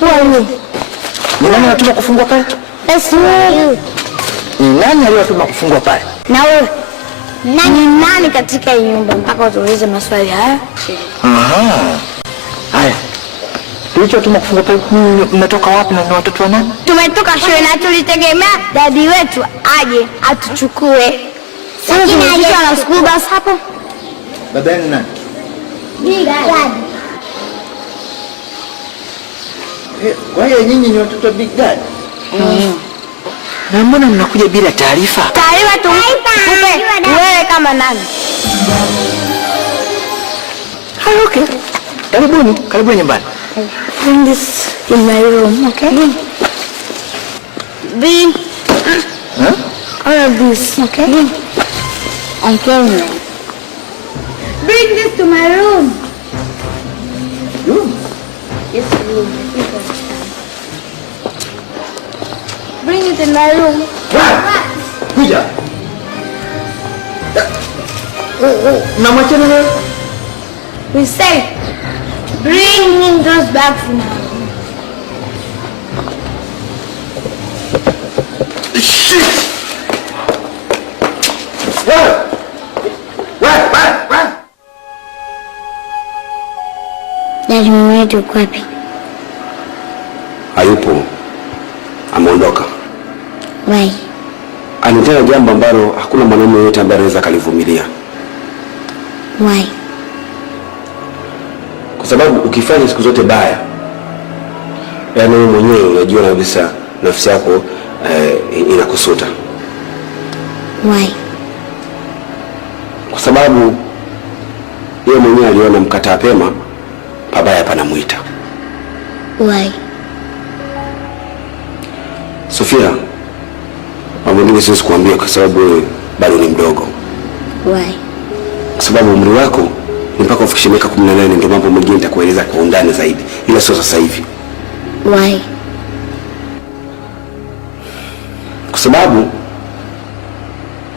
Wewe. Ni nani anatuma kufungua pale? Yes, wewe. Ni nani aliyotuma kufungua pale? Na wewe. Nani katika nyumba mpaka utuulize maswali haya? Aha. Haya. Tulichotuma kufungua pale mmetoka wapi na ni watoto wa nani? Tumetoka shule na tulitegemea dadi wetu aje atuchukue. Lakini hajaja na school bus hapo. Baba yenu nani? Dad. Kwa hiyo nyinyi ni watoto wa Big Dad? Na mbona mnakuja bila taarifa? Taarifa tukupe wewe kama nani? Okay. Karibuni nyumbani. Bring this in my room, okay? Bring all of this, okay? I'm coming. Bring this to my room. Room? Yes, room. Bring it in my room. Kuja. Namwachana wewe? We say, bring those bags in my room. Shit! Where? Dad, mume wetu uko wapi? Hayupo. Ameondoka. Why? Anatenda jambo ambalo hakuna mwanamume yote ambaye anaweza kalivumilia. Why? Kwa sababu ukifanya siku zote baya, yaani wewe mwenyewe unajua kabisa nafsi yako inakusuta. Why? Kwa sababu yeye mwenyewe aliona mkataa pema, pabaya panamuita. Why? Sofia, mambo mengi siwezi kuambia kwa sababu wewe bado ni mdogo. Why? Kwa sababu umri wako ni mpaka ufikishe miaka 18 ndio mambo mengine nitakueleza kwa undani zaidi. Ila sio sasa hivi. Why? Kwa sababu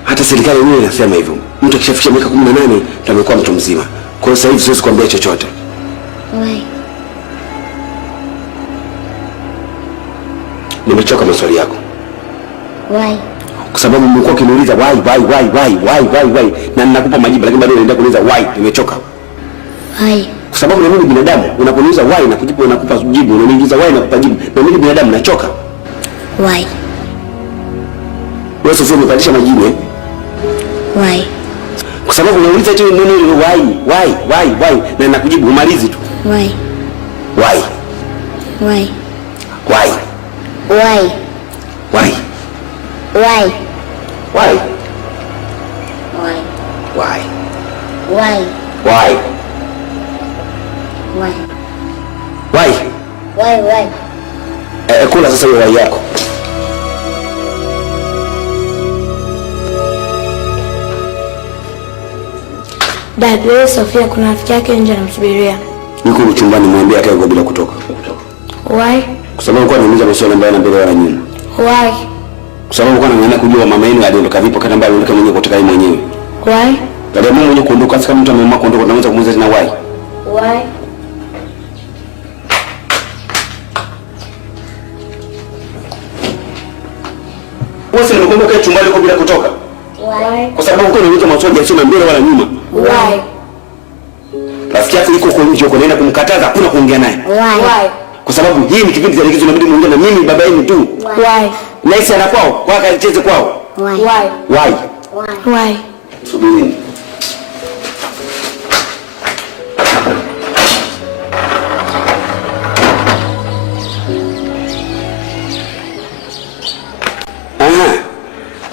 hata serikali yenyewe inasema hivyo. Mtu akishafikisha miaka 18 ndio amekuwa mtu mzima. Kwa hiyo sasa hivi siwezi kuambia chochote. Why? Nimechoka maswali yako. Why? Kwa sababu mlikuwa ukiniuliza why na ninakupa majibu lakini bado unaendelea kuuliza why. Nimechoka. Why? Kwa sababu na mimi binadamu, unaponiuliza why na kujibu nakupa jibu, unaniuliza why na kukupa jibu. Na mimi binadamu nachoka. Why? Wewe sio unapandisha majibu Why? Kwa sababu unauliza tu neno hilo why na nakujibu umalizi tu. Why? Why? Why? Why? Why? Why? Why? Why? Why? Why? Why? Why? Why? Why? Why? Kula sasa hiyo why yako. Dad, wewe Sofia kuna rafiki yake nje anamsubiria. Niko chumbani mwambie akae bila kutoka. Why? Kwa sababu kwa niuliza maswali ambayo yana mbele wala nyuma. Why? Kwa sababu kwa naona kujua mama yenu aliondoka vipi kana mbali aliondoka mwenyewe kutoka yeye mwenyewe. Why? Dada mimi mwenyewe kuondoka sasa mtu ameamua kuondoka tunaweza kumuuliza tena why? Why? Wewe sio unakumbuka kae chumbani kwa bila kutoka? Why? Kwa sababu uko unauliza maswali yasio mbele wala nyuma. Why? Rafiki yako yuko kwa nje uko naenda kumkataza hakuna kuongea naye. Why? Kwa sababu hii ni kipindi cha likizo inabidi muongee na mimi baba yenu tu. Why? Naisi ana kwao, kwa akacheze kwao. Why? Why? Why? Subiri.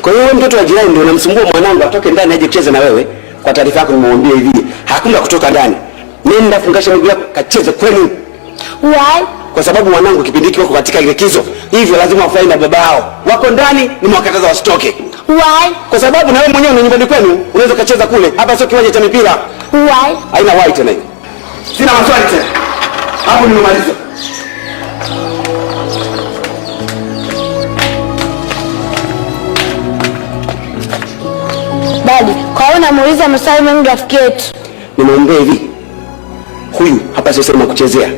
Kwa hiyo mtoto wa jirani ndio unamsumbua mwanangu atoke ndani aje kucheza na wewe. Kwa taarifa yako nimemwambia hivi, hakuna kutoka ndani. Nenda fungasha miguu yako kacheze kwenu. Why? Kwa sababu mwanangu kipindi hiki wako katika likizo. Hivyo lazima wafanye na babao. Wako ndani nimewakataza wasitoke. Why? Kwa sababu na wewe mwenyewe una nyumbani kwenu, unaweza kacheza kule. Hapa sio kiwanja cha mipira. Why? Haina why tena. Sina maswali tena. Hapo nimemaliza. Daddy, kwa nini unamuuliza maswali mengi rafiki yetu? Nimwambia hivi. huyu hapa sio sehemu ya kuchezea,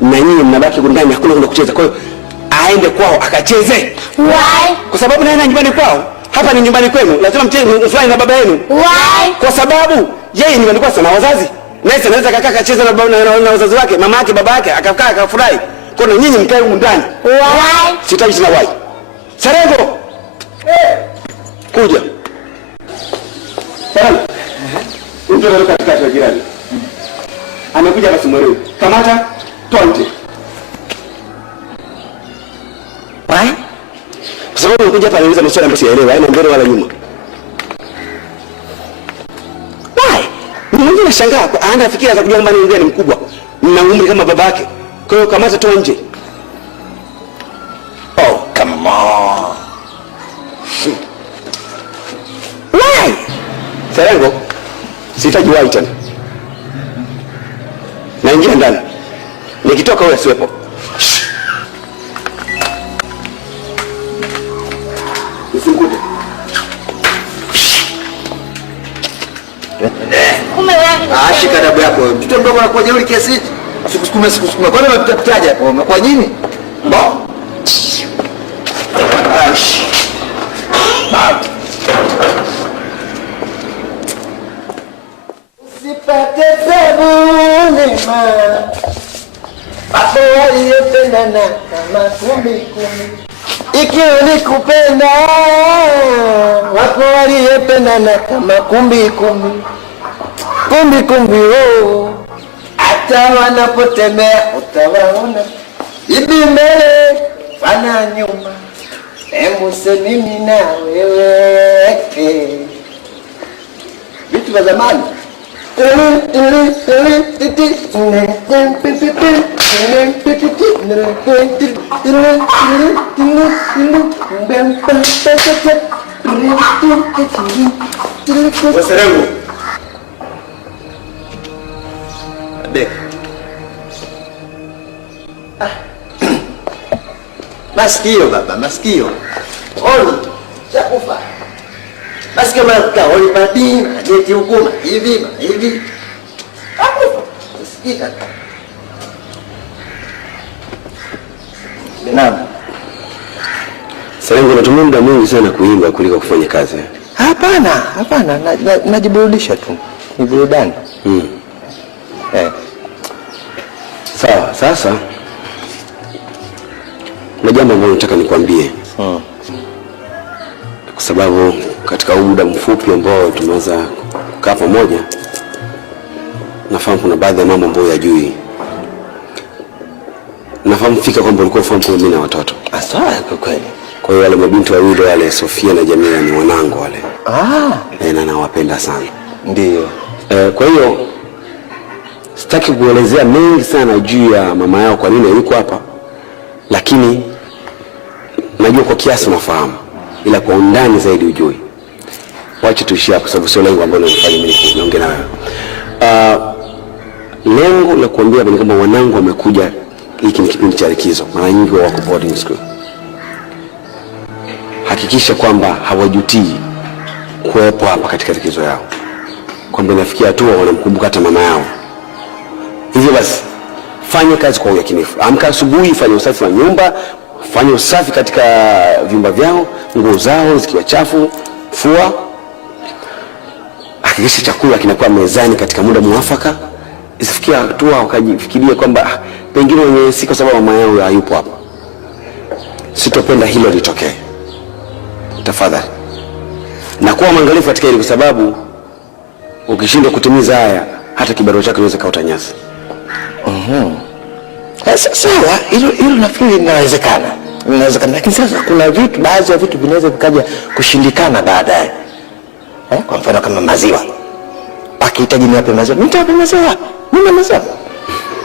na nyinyi mnabaki ndani, hakuna kwenda kucheza. Kwa hiyo aende kwao akacheze. Why? Kwa sababu naenda nyumbani kwao. Hapa ni nyumbani kwenu, lazima mfanye na baba yenu. Why? Kwa sababu yeye ni nyumbani kwao, sana wazazi. Naye anaweza kakaa akacheza na wazazi wake, mama yake, baba yake, akakaa akafurahi. Kwa nini nyinyi mkae huko ndani? Why? Sitaki tena wai. Sarengo. Kuja. Sarengo. Mtu anatoka katikati ya jirani. Amekuja basi mwelewe. Kamata, toa nje. Why? Kwa sababu unakuja hapa anauliza maswali ambayo siyaelewa, haina mbele wala nyuma. Why? Mimi nashangaa, anafikiri atakuja kwamba ni mkubwa. Nina umri kama babake. Kwa hiyo kamata, toa nje. Oh, come on. Why? Sarengo, sitaji wai tena. Naingia ndani. Nikitoka wewe siwepo. Usikute. Shika adabu yako. Mtoto mdogo anakuwa jeuri kiasi hichi. Sikusukume. Kwa nini unatutaja hapo? Umekuwa nini? Bo. Usipate sabuni Bako waliyopendana kama kumbi. Ikiwa nikupenda wako waliyopendana kama kumbi. Oh. Hata wanapotembea utawaona hivi mbele fana nyuma. Emuse mimi na wewe. Vitu vya zamani. Sarengo. Masikio baba, masikio. Oli, chakufa. Masikio mnakuta oli pati, ajeti hukuma, hivi. Chakufa. Sikika. Naam. Sarengo, unatumia muda mwingi sana kuimba kuliko kufanya kazi. Hapana, najiburudisha tu. Ni burudani. Sawa, sasa na jambo ambalo nataka nikwambie. Kwa sababu katika muda mfupi ambao tumeweza kukaa pamoja, nafahamu kuna baadhi ya mambo ambayo hujui. Nafahamu fika kwamba ulikuwa ufahamu kwa mimi na watoto. Sawa, kwa kweli. Kwa hiyo wale mabinti wawili wale, Sofia na Jamila, ni wanangu wale. Na nawapenda sana. Ndio. Kwa hiyo sitaki kuelezea mengi sana juu ya mama yao kwa nini yuko hapa, lakini najua kwa kiasi unafahamu, ila kwa undani zaidi ujui. Wacha tuishie hapo, sababu sio lengo ambalo nilifanya mimi niongee na wewe. Lengo la kuambia ni kwamba wanangu wamekuja, hiki ni kipindi cha likizo, mara nyingi wako boarding school. Hakikisha kwamba hawajutii kuwepo hapa katika likizo yao, kwamba inafikia hatua wanamkumbuka hata mama yao. Hivyo basi fanya kazi kwa uyakinifu. Amka asubuhi, fanya usafi wa nyumba, fanya usafi katika vyumba vyao, nguo zao zikiwa chafu fua. Hakikisha chakula kinakuwa mezani katika muda mwafaka. Isifikia hatua wakajifikiria kwamba pengine wenyewe si kwa sababu mama yao hayupo hapa. Sitopenda hilo litokee. Tafadhali. Na kuwa mwangalifu katika hili, kwa sababu ukishindwa kutimiza haya, hata kibarua chako kinaweza kauta nyasi. Sawa, hilo nafikiri linawezekana. Lakini sasa kuna baadhi ya vitu vinaweza vikaja kushindikana baadaye. Kwa mfano kama maziwa. Akihitaji niwape maziwa, nitawape maziwa. Nina maziwa.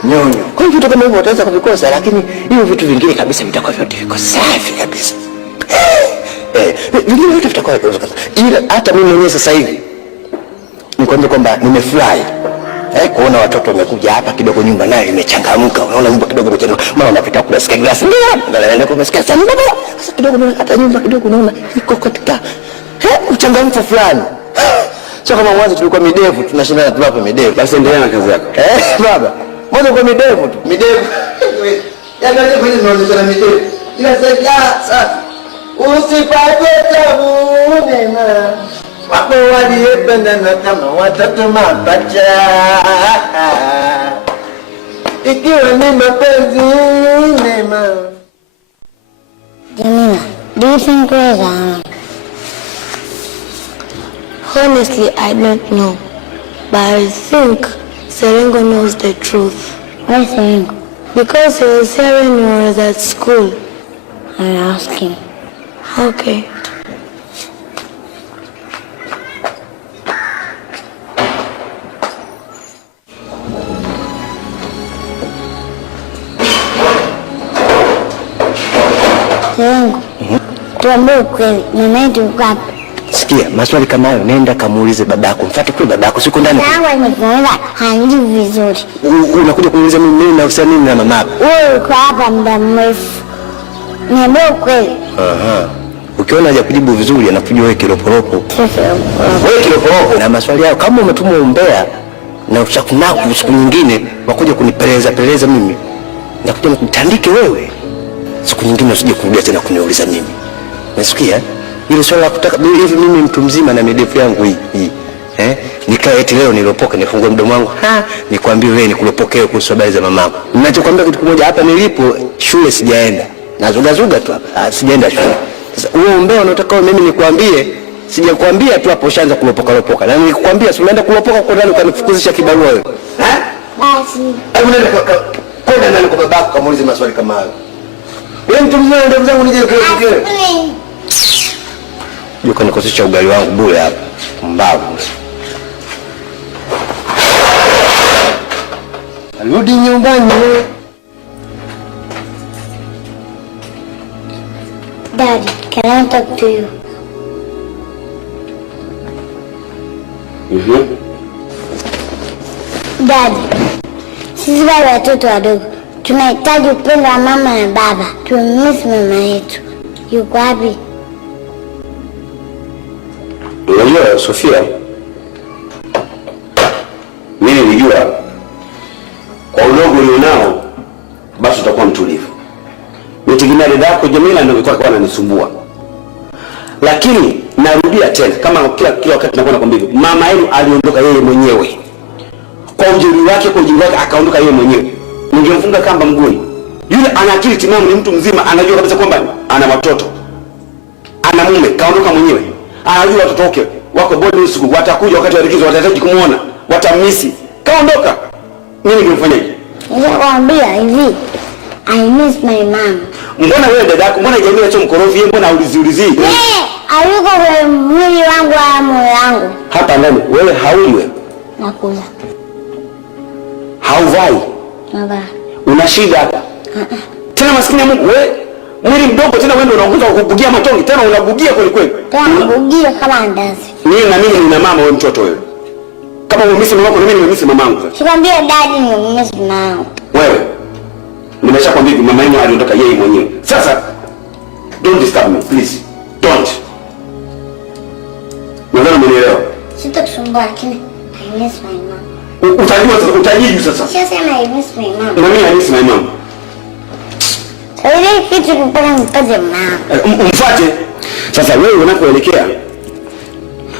Nyonyo. Kwa hiyo vitu kama hivyo utaweza kuvikosa, lakini hiyo vitu vingine kabisa vitakuwa vyote viko safi kabisa. Vingine vyote vitakuwa viko safi. Ila hata mimi mwenyewe sasa hivi nikwambia kwamba nimefurahi. Kuona watoto wamekuja hapa kidogo, nyumba nayo imechangamka. Unaona nyumba kidogo imechangamka. Mama anapita kula sikia glasi. Ndio kumesikia sana baba. Sasa kidogo unaona hata nyumba kidogo unaona iko katika uchangamfu fulani. Sio kama mwanzo tulikuwa midevu tunashindana tu hapa midevu. Basi endelea na kazi yako. Baba. Moja kwa midevu tu. Midevu. Yaani ndio kwa hizo zinaonyesha midevu. Ila sasa usipate tabu neema. Wapo waliopendana kama watoto mapacha. Ikiwa ni mapenzi neema. Jamila, do you think we're wrong? Honestly, I don't know. But I think Serengo knows the truth. Why Serengo? Because he was here when he was at school. I'll ask him. Okay. Serengo, tuambie ukweli, mama yetu yuko hapa. Sikia, maswali kama hayo nenda kamuulize babako. Mfuate kwa babako, siko ndani. Sawa, nimekuelewa, hanijui vizuri. Unakuja kuniuliza mimi na uhusiano nini na mamako? Wewe uko hapa muda mrefu. Niambie ukweli. Ukiona haja kujibu vizuri anakuja wewe kiroporopo. Wewe kiroporopo na maswali yao kama umetumwa umbea na ushakunaku siku nyingine wakuja kunipeleza mimi. Nakuja nikutandike wewe. Siku nyingine usije kurudia tena kuniuliza mimi. Unasikia? Ile swala la kutaka hivi mimi mtu mzima na midefu yangu hii. Nikae eti leo nilopoke nifungue mdomo wangu. Nikwambie wewe nikulopokea kuhusu habari za mamako. Ninachokwambia kitu kimoja, hapa nilipo shule sijaenda. Nazuga tu hapa. Sijaenda shule. Sasa wewe umbea unataka mimi nikwambie, sijakwambia tu hapo ushaanza kulopoka. Na nilikwambia si unaenda kulopoka kwa ndani ukanifukuzisha kibarua wewe. Basi. Hebu nenda kwenda ndani kwa babako kamuulize maswali kama hayo. Wewe mtu mzima na ndugu zangu nije kuelekea. Yuko nikosesha ugali wangu bure hapa. Mbavu. Rudi nyumbani. Daddy, can I talk to you? Daddy, sisi wale watoto wadogo tunahitaji upendo wa mama na baba. Tumemiss mama yetu. Yuko wapi? Unajua Sofia, mimi nilijua kwa udogo ulionao basi utakuwa mtulivu. Nitegemea dada yako Jamila ndio ilikuwa ananisumbua. Lakini narudia tena kama kila wakati nakuwa nakwambia mama yenu aliondoka yeye mwenyewe. Kwa ujuri wake akaondoka yeye mwenyewe. Ningemfunga kamba mguuni. Yule ana akili timamu, ni mtu mzima, anajua kabisa kwamba ana watoto. Ana mume, kaondoka mwenyewe. Anajua watoto wake wako boarding school, watakuja wakati wa likizo, watahitaji kumuona, watamisi. Kaondoka. Mimi ningemfanyaje? Nilikwambia hivi, I miss my mom. Mbona wewe dada yako, mbona Jamila sio mkorofi, mbona ulizi? Hayuko kwa mwili wangu wa moyo wangu. Hapa ndani wewe hauli wewe. Nakula. Hauvai. Navaa. Una shida hapa. Tena maskini ya Mungu wewe, mwili mdogo tena wewe ndio unaanza kubugia matongi, tena unabugia kweli kweli. Tena unabugia kama andazi. Mimi na mimi nina mama wewe mtoto wewe. Kama umemisi mama wako na mimi nimemisi mamangu sasa. Sikwambia daddy nimemisi mama. Wewe. Nimeshakwambia mama yenu aliondoka yeye mwenyewe. Sasa don't disturb me please. Don't. Nadhani umenielewa. Sitakusumbua lakini I miss my mom. Utajiju sasa. Sasa I miss my mom. Na mimi I miss my mom. Ile kitu kupata mpate mama. Umfuate. Sasa wewe unakoelekea.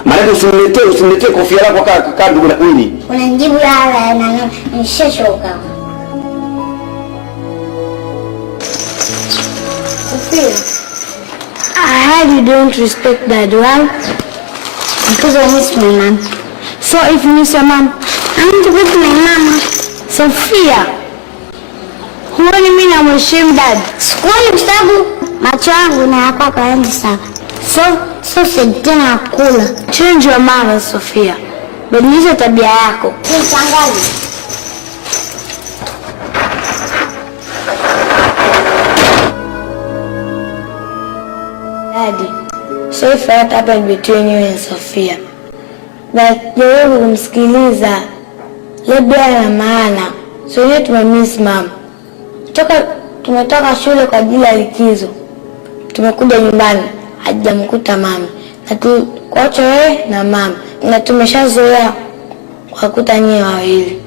Maana usiniletee kofia lako kaka ndugu na kweli. Unanijibu la na nishachoka. Sophia, I heard you don't respect dad, why? because I miss my mom. So if you miss your mom, I want to go to my mama. Sophia, huoni mimi namheshimu dad? Sikuoni kwa sababu macho yangu na hapa kaendi sawa. So tena kula. Change your mother, Sophia. Badilisha tabia yako. Shangazi. Daddy, sorry for what happened between you and Sophia. But jaribu kumsikiliza. Labda ana maana. So leo tumemiss mom. Tumetoka shule kwa ajili ya likizo. Tumekuja nyumbani, hajamkuta mama. Na tukoacha wewe na mama. Na tumeshazoea kukuta nyinyi wawili.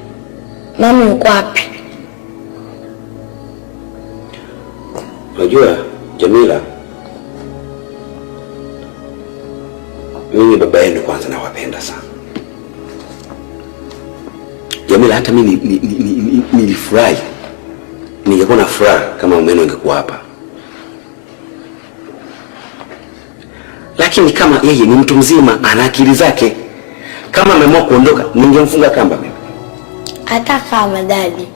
Mama yuko wapi? Unajua Jamila, mimi baba yenu kwanza nawapenda sana. Jamila, hata mimi nilifurahi. Ningekuwa na furaha kama mume wenu angekuwa hapa. Lakini kama yeye ni mtu mzima, ana akili zake, kama ameamua kuondoka, ningemfunga kamba mimi. Hata kama dadi,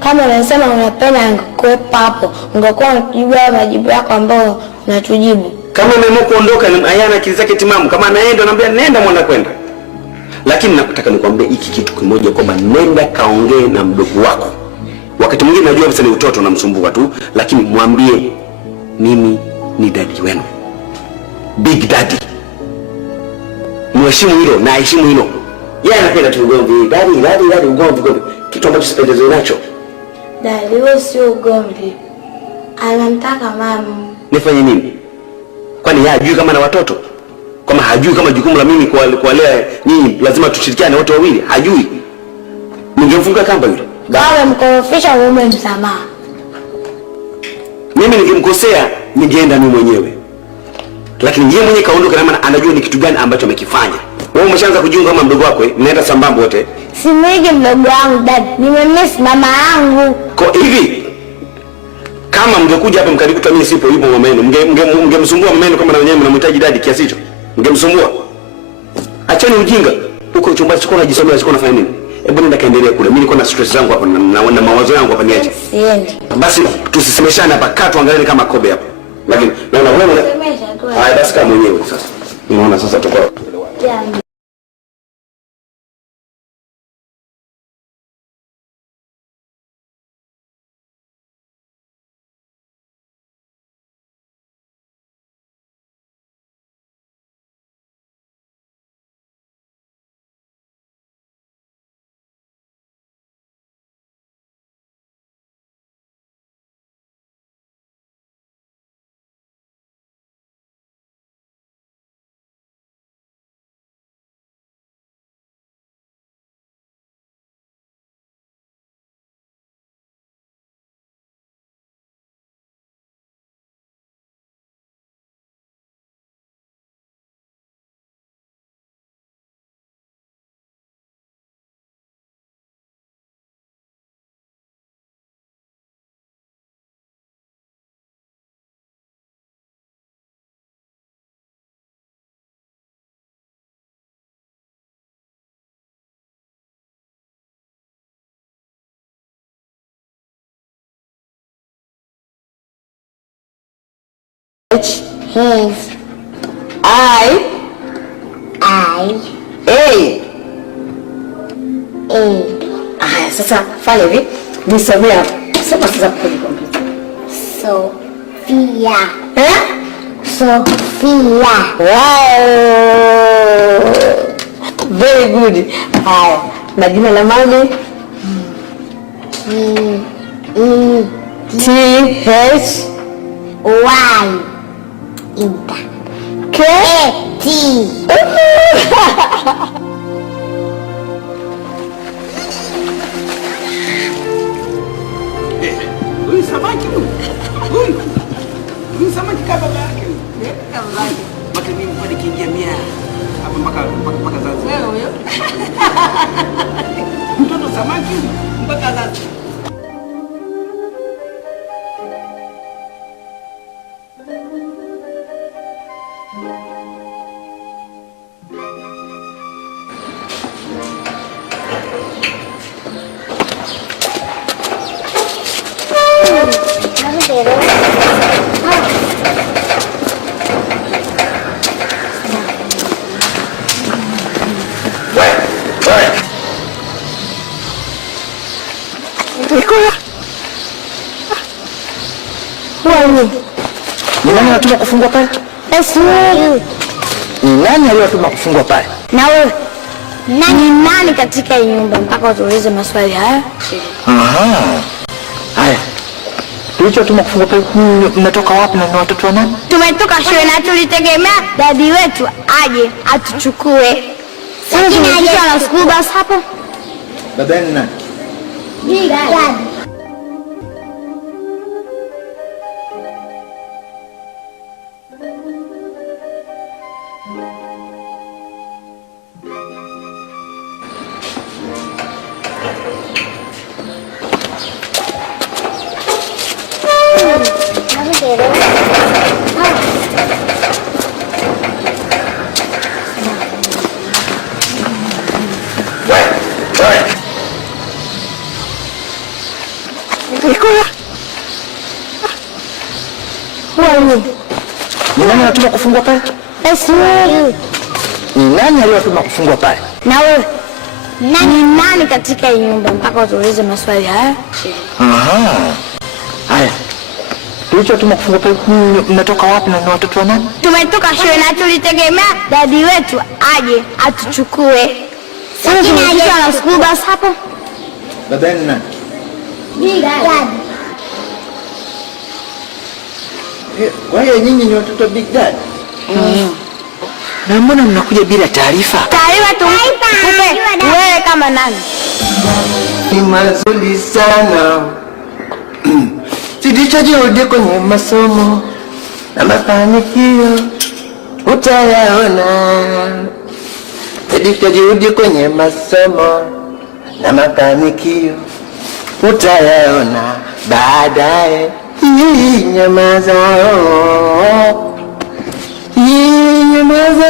kama unasema unapenda angekuwepo hapo, ungekuwa unajibu majibu yako ambayo unatujibu. Kama ameamua kuondoka, hayana akili zake timamu. Kama anaenda, anambia nenda, mwana kwenda. Lakini nakutaka nikwambie hiki kitu kimoja, kwamba nenda kaongee na mdogo wako. Wakati mwingine najua sasa ni utoto unamsumbua tu, lakini mwambie mimi ni dadi wenu, big daddy. Mheshimu hilo na heshimu hilo. Yeye anapenda tu ugomvi, dadi ugomvi, kitu ambacho sipendezwi nacho. Dadi, wewe sio ugomvi, anamtaka mama. Nifanye nini? Kwani yeye hajui kama na watoto? Kama hajui kama jukumu la mimi kuwalea nyinyi lazima tushirikiane wote wawili? Hajui? Ningemfunga kamba yule. Kama mkorofisha mume msamaha. Mimi ningemkosea, ningeenda mimi mwenyewe. Lakini yeye mwenyewe kaondoka, na maana anajua ni kitu gani ambacho amekifanya. Wewe umeshaanza kujiunga kama mdogo wako, mnaenda sambamba wote. Simwige mdogo wangu dad, nimemiss mama yangu. Kwa hivi kama mngekuja hapa mkanikuta mimi sipo, yupo mama yenu, mngemsumbua mama yenu kama na wenyewe mnamhitaji dadi kiasi hicho? Mngemsumbua? Acheni ujinga. Huko chumbani siko najisomea, siko nafanya nini? Hebu nenda kaendelea kule. Mimi niko na stress zangu hapa na mawazo yangu hapa, niache. Siendi. Basi tusisemeshane hapa, kaa tuangalie kama kobe hapa. Lakini naona wewe haya, basi kama mwenyewe sasa. Unaona sasa tuko. His. I. A. A. Sasa fanya hivi, nisomea hapo. Sema sasa kwenye kompyuta. Sofia. Sofia. Wow. Very good. Haya, na jina la mama? T-H Y. Ida. K-T. Huyu samaki huyu. Huyu samaki kama baba yake. Kama baba yake. Mpaka mimi kwa nikiingia mia hapa mpaka Zanzibar. Wewe huyo. Mtoto samaki mpaka Zanzibar. Ni nani anatuma kufungwa pale? Ni nani aliyotuma kufungwa pale? Na wewe nani katika hii nyumba mpaka utuulize maswali haya? Haya. Tulichotuma kufungwa pale, mnatoka wapi na watoto wa nani? Tumetoka shule na tulitegemea dadi wetu aje atuchukue. Lakini aje na school bus hapo. Baba ni nani? Dadi. Ni nani anatuma kufungua pale? Basi wewe. Ni nani aliyotuma kufungua pale? Na wewe. Nani katika hii nyumba mpaka utuulize maswali haya? Aha. Haya. Tulichotuma kufungua pale, mnatoka wapi na ni watoto wa nani? Tumetoka shule na tulitegemea dadi wetu aje atuchukue. Lakini aje na school bus hapo. Baba yenu nani? Dadi. Kwa hiyo nyinyi ni watoto wa Big Dad? Na mbona mnakuja bila taarifa? Taarifa tumpe wewe kama nani? Ni mazuri sana. Sidichojuhudi kwenye masomo na mafanikio utayaona. Sidichojuhudi kwenye masomo na mafanikio utayaona baadaye. Nyamaza, nyamaza.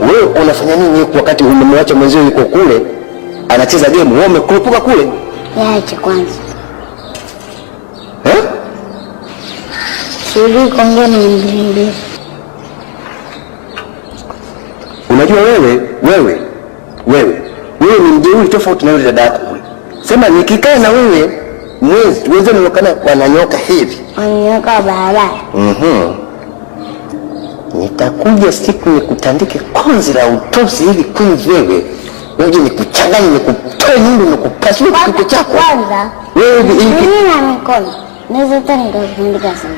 Wewe unafanya nini wakati umemwacha mwenzio yuko kule anacheza game, wewe umekurupuka kule? Yaache kwanza. Siri kuongea ni mbili. Unajua wewe ni mjeuri tofauti na yule dada yako. Sema nikikaa na wewe mwezi wenzenu wananyoka hivi. Wanyoka barabara. Nitakuja siku nikutandike konzi la utosi hivi kwenye wewe. Uje nikuchanganye nikutoe nyundo nikupasue kitu chako. Kwanza. Wewe hivi na mikono. Naweza tena nikakundika sana.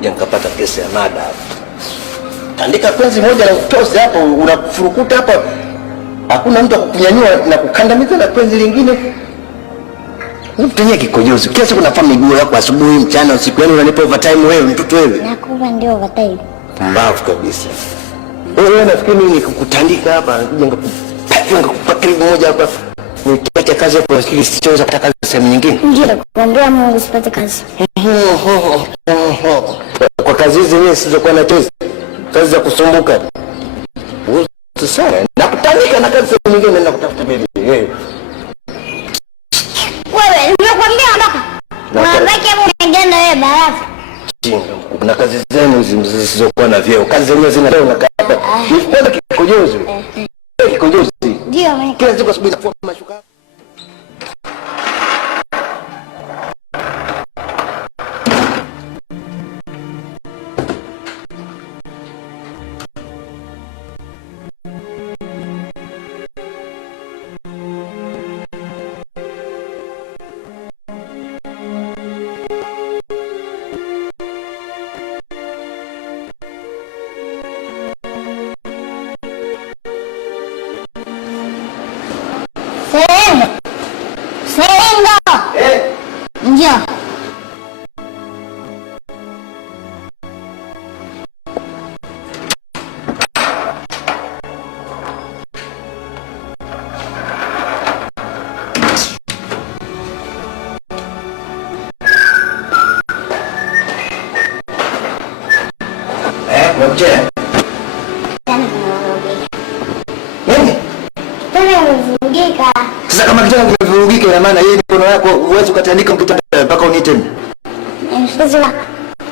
Nikapata kesi ya mada hapo. Tandika kwenzi moja la utosi hapo unafurukuta hapo. Hakuna mtu akukunyanyua na kukandamiza na kwenzi lingine. Unatania kikojozi. Kila siku nafanya miguu yako asubuhi, mchana, usiku. Yaani unanipa overtime wewe, mtoto wewe. Nakupa ndio overtime. Mbavu kabisa. Wewe nafikiri mimi kukutandika hapa, ningekupa klipu moja hapa. Nikiacha kazi hapo nafikiri sichoweza kupata kazi sehemu nyingine. Ndio, kuombea Mungu usipate kazi. Kwa kazi hizi mimi sizokuwa na choice. Kazi za kusumbuka. Sasa nakutandika na kazi nyingine na kutafuta bibi. Wewe, nimekwambia ondoka. Unabaki hapo unagenda wewe barafu. Na kazi zenu zisizokuwa na vyeo. Kazi zenyewe zina leo nakaa. Nifuata kikojozi. Kikojozi. Ndio mimi. Kila siku asubuhi nafua mashuka. Ndio. Ngoja. Umevurugika. Sasa kama kitendo kimevurugika ina maana yeye mikono yako huwezi ukatandika mtu mpaka unite. Sasa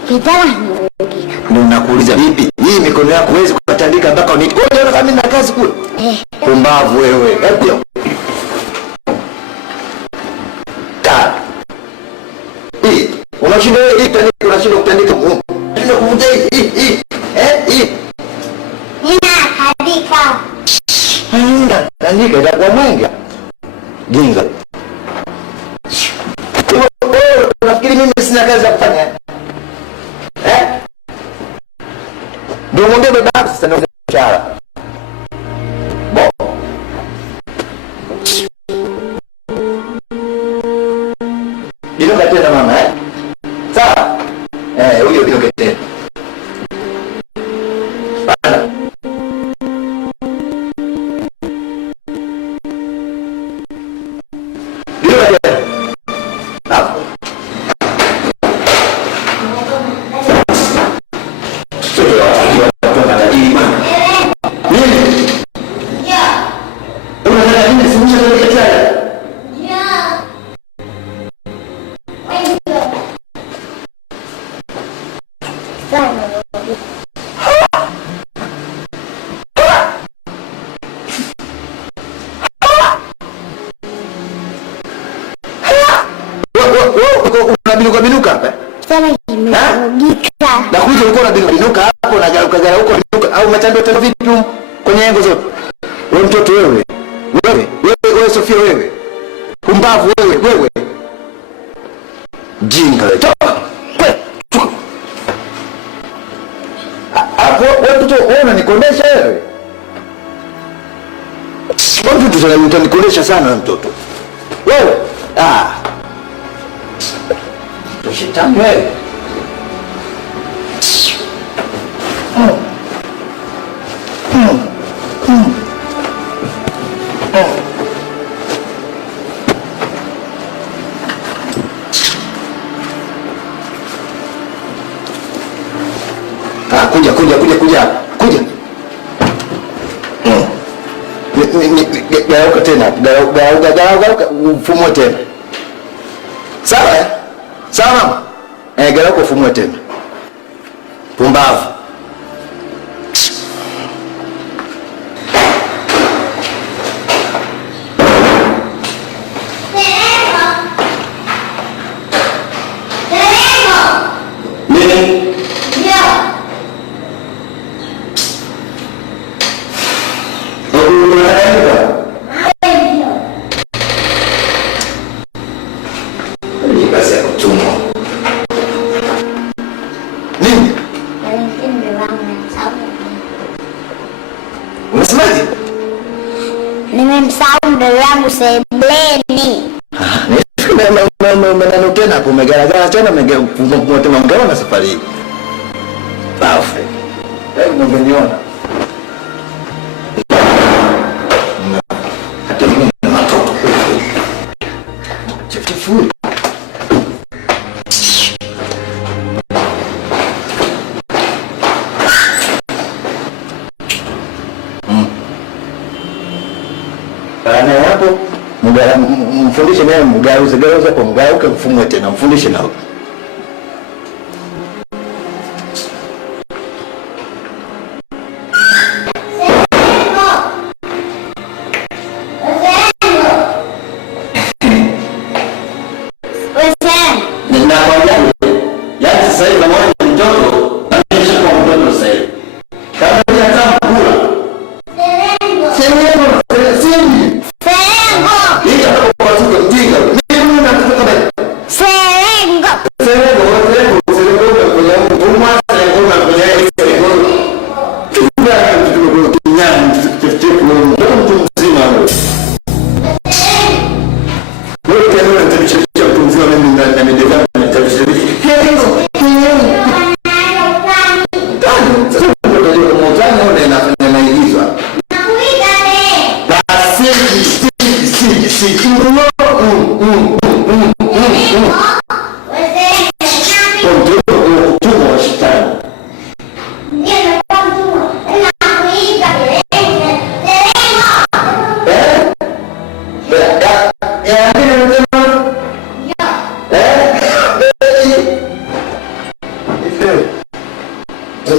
kitana kimevurugika. Ndio nakuuliza vipi? Hii mikono yako huwezi ukatandika mpaka unite. Wewe unaona kama mimi na kazi kule? Pumbavu wewe. Ndio. Ka. Unashinda hii tandika, unashinda kutandika Mungu. Unashinda kuvuta hii. Ninakadika. Tandika itakuwa mwenge. Jinga. Unafikiri mimi sina kazi ya kufanya? Ndio mwongee baba yako sasa ndio mshahara. Binuka tena mama sawa? Huyo binuka tena. Bana. Binuka tena. Hapo. Sio binuka hapa? Sana kimevurugika. Na kuja ulikuwa unabinuka hapo na gala huko binuka au umetandwa tena vipi kwenye engo zote? Wewe mtoto wewe. Wewe Sofia wewe. Pumbavu wewe. Jinga wewe. Toka. Wewe mtoto wewe unanikondesha wewe. Wewe mtoto unanikondesha sana wewe mtoto. Wewe. Shetani wewe. Kuja. Gauka tena. Gauka ufumue tena. Sawa eh? Sawa mama? Gauka ufumue tena. Pumbavu. Unasemaje? Nimemsahau mbele yangu sebuleni. Maneno tena hapo umegaragara tena umegawa na safari hii. Bafu. Umeniona. Hata mimi na matoto. Chifu. Ana hapo mfundishe naye mgauze kwa mgauke mfumwe tena mfundishe nao.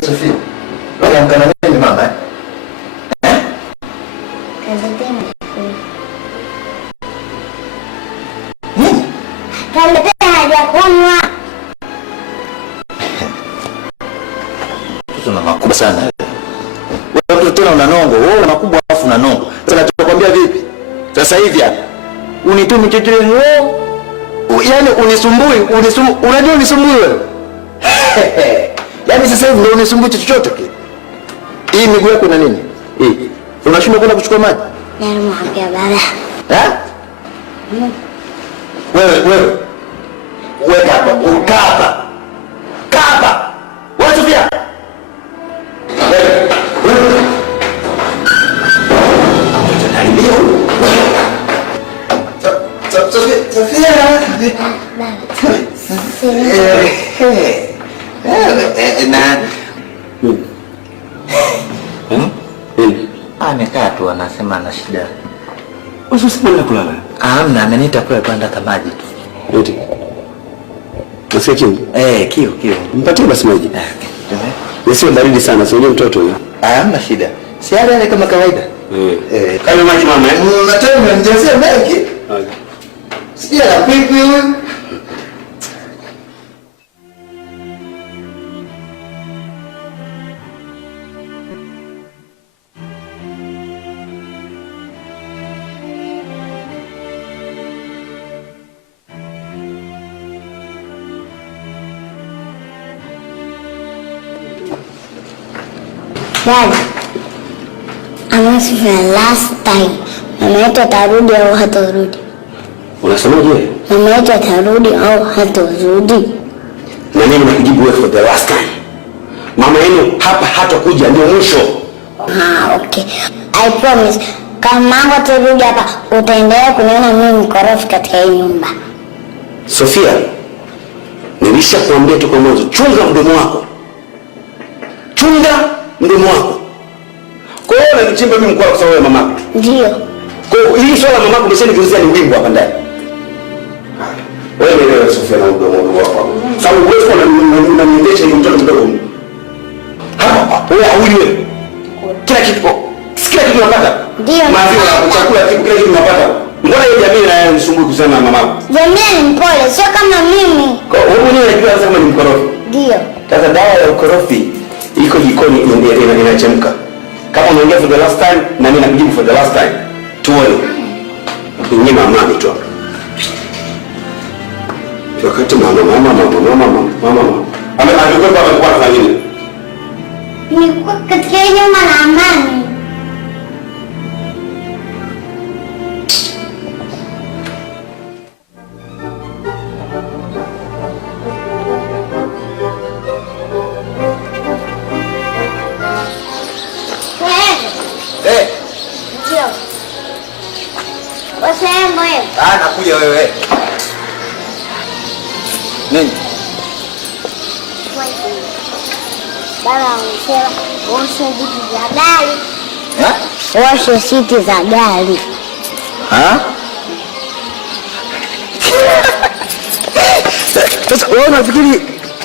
Sofia, unaamka na nini mama? Kaletea hajakunywa. Tuna makubwa sana. Wewe tena una nongo, wewe una makubwa afu una nongo. Sasa nakwambia vipi? Sasa hivi hapa unitumi chochote wewe. Yaani unisumbui, unajua unisumbui wewe. Yaani sasa hivi ndio unisumbui chochote kile. Hii miguu yako ina nini? Hii. Unashindwa kwenda kuchukua maji? Nani mwambia baba? Wewe. Weka hapa, ukapa. Kapa. Wacha pia. Wewe. Sofia. Amekaa tu anasema ana shida. Usisema kulala. Hamna, ameniita kule kwenda kamaji tu. Yote. Nasikia kiu? Kiu. Mpatie basi maji. Yasiwe baridi sana, sio mtoto huyo. Hamna shida. Si yale kama kawaida. Kama maji mama. Nataka nijazie mengi. Sija la pipi huyu. Dada, amesi for last time. Mama yetu atarudi au hatarudi? Unasemaje wewe? Mama yetu atarudi au hatarudi? Na mimi nakujibu wewe for the last time. Mama yenu hapa hatakuja, ndio mwisho. Okay. I promise. Kama mama atarudi hapa, utaendelea kuniona mimi mkorofi katika hii nyumba. Sofia, nilishakwambia tu kwa mwanzo, chunga mdomo wako. Chunga mdomo wako. Kwa hiyo unanichimba mimi mkwara kwa sababu ya mamako. Ndio. Kwa hiyo hili swala mamako umeshanigeuzia ni wimbo hapa ndani. Wewe nielewe Sofia na mdomo wako. Sababu wewe unaniendesha ni mtoto mdogo. Hapa wewe haujui. Kila kitu unapata. Ndio. Maziwa, chakula, kila kitu unapata. Mbona hiyo jamii inanisumbua kusema na mamako? Jamii ni mpole, sio kama mimi. Kwa hiyo wewe mwenyewe unajua kama ni mkorofi. Ndio. Sasa dawa ya ukorofi iko jikoni inachemka. Kama unaongea for the last time na mimi nakujibu for the last time. Tuone. Ni mama tu. Wakati mama. Alikuwa kwa anafanya nini? Nilikuwa katika nyumba na amani. Nakuja wewe. Nini? Baba amesema oshe viti za gari. Oshe siti za gari. Sasa wewe unafikiri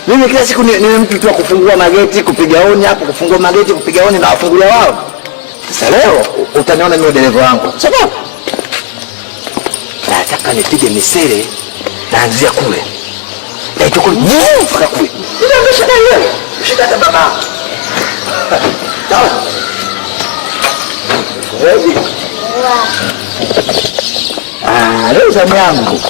mimi kila siku ni mtu tu wa kufungua mageti, kupiga honi hapo, kufungua mageti, kupiga honi na wafungulia wao? Sasa leo utaniona mimi dereva wangu. Sababu nataka nipige misere naanzia kule. Na itoko mpaka kule. Ndio shida hiyo. Shida ya baba. Sawa. Wewe. Leo zamu yangu.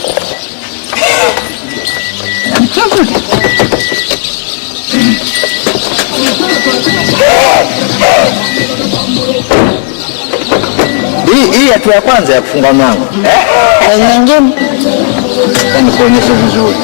Hii hatua ya kwanza ya kufunga mlango. Nyingine Nikuonyeshe vizuri.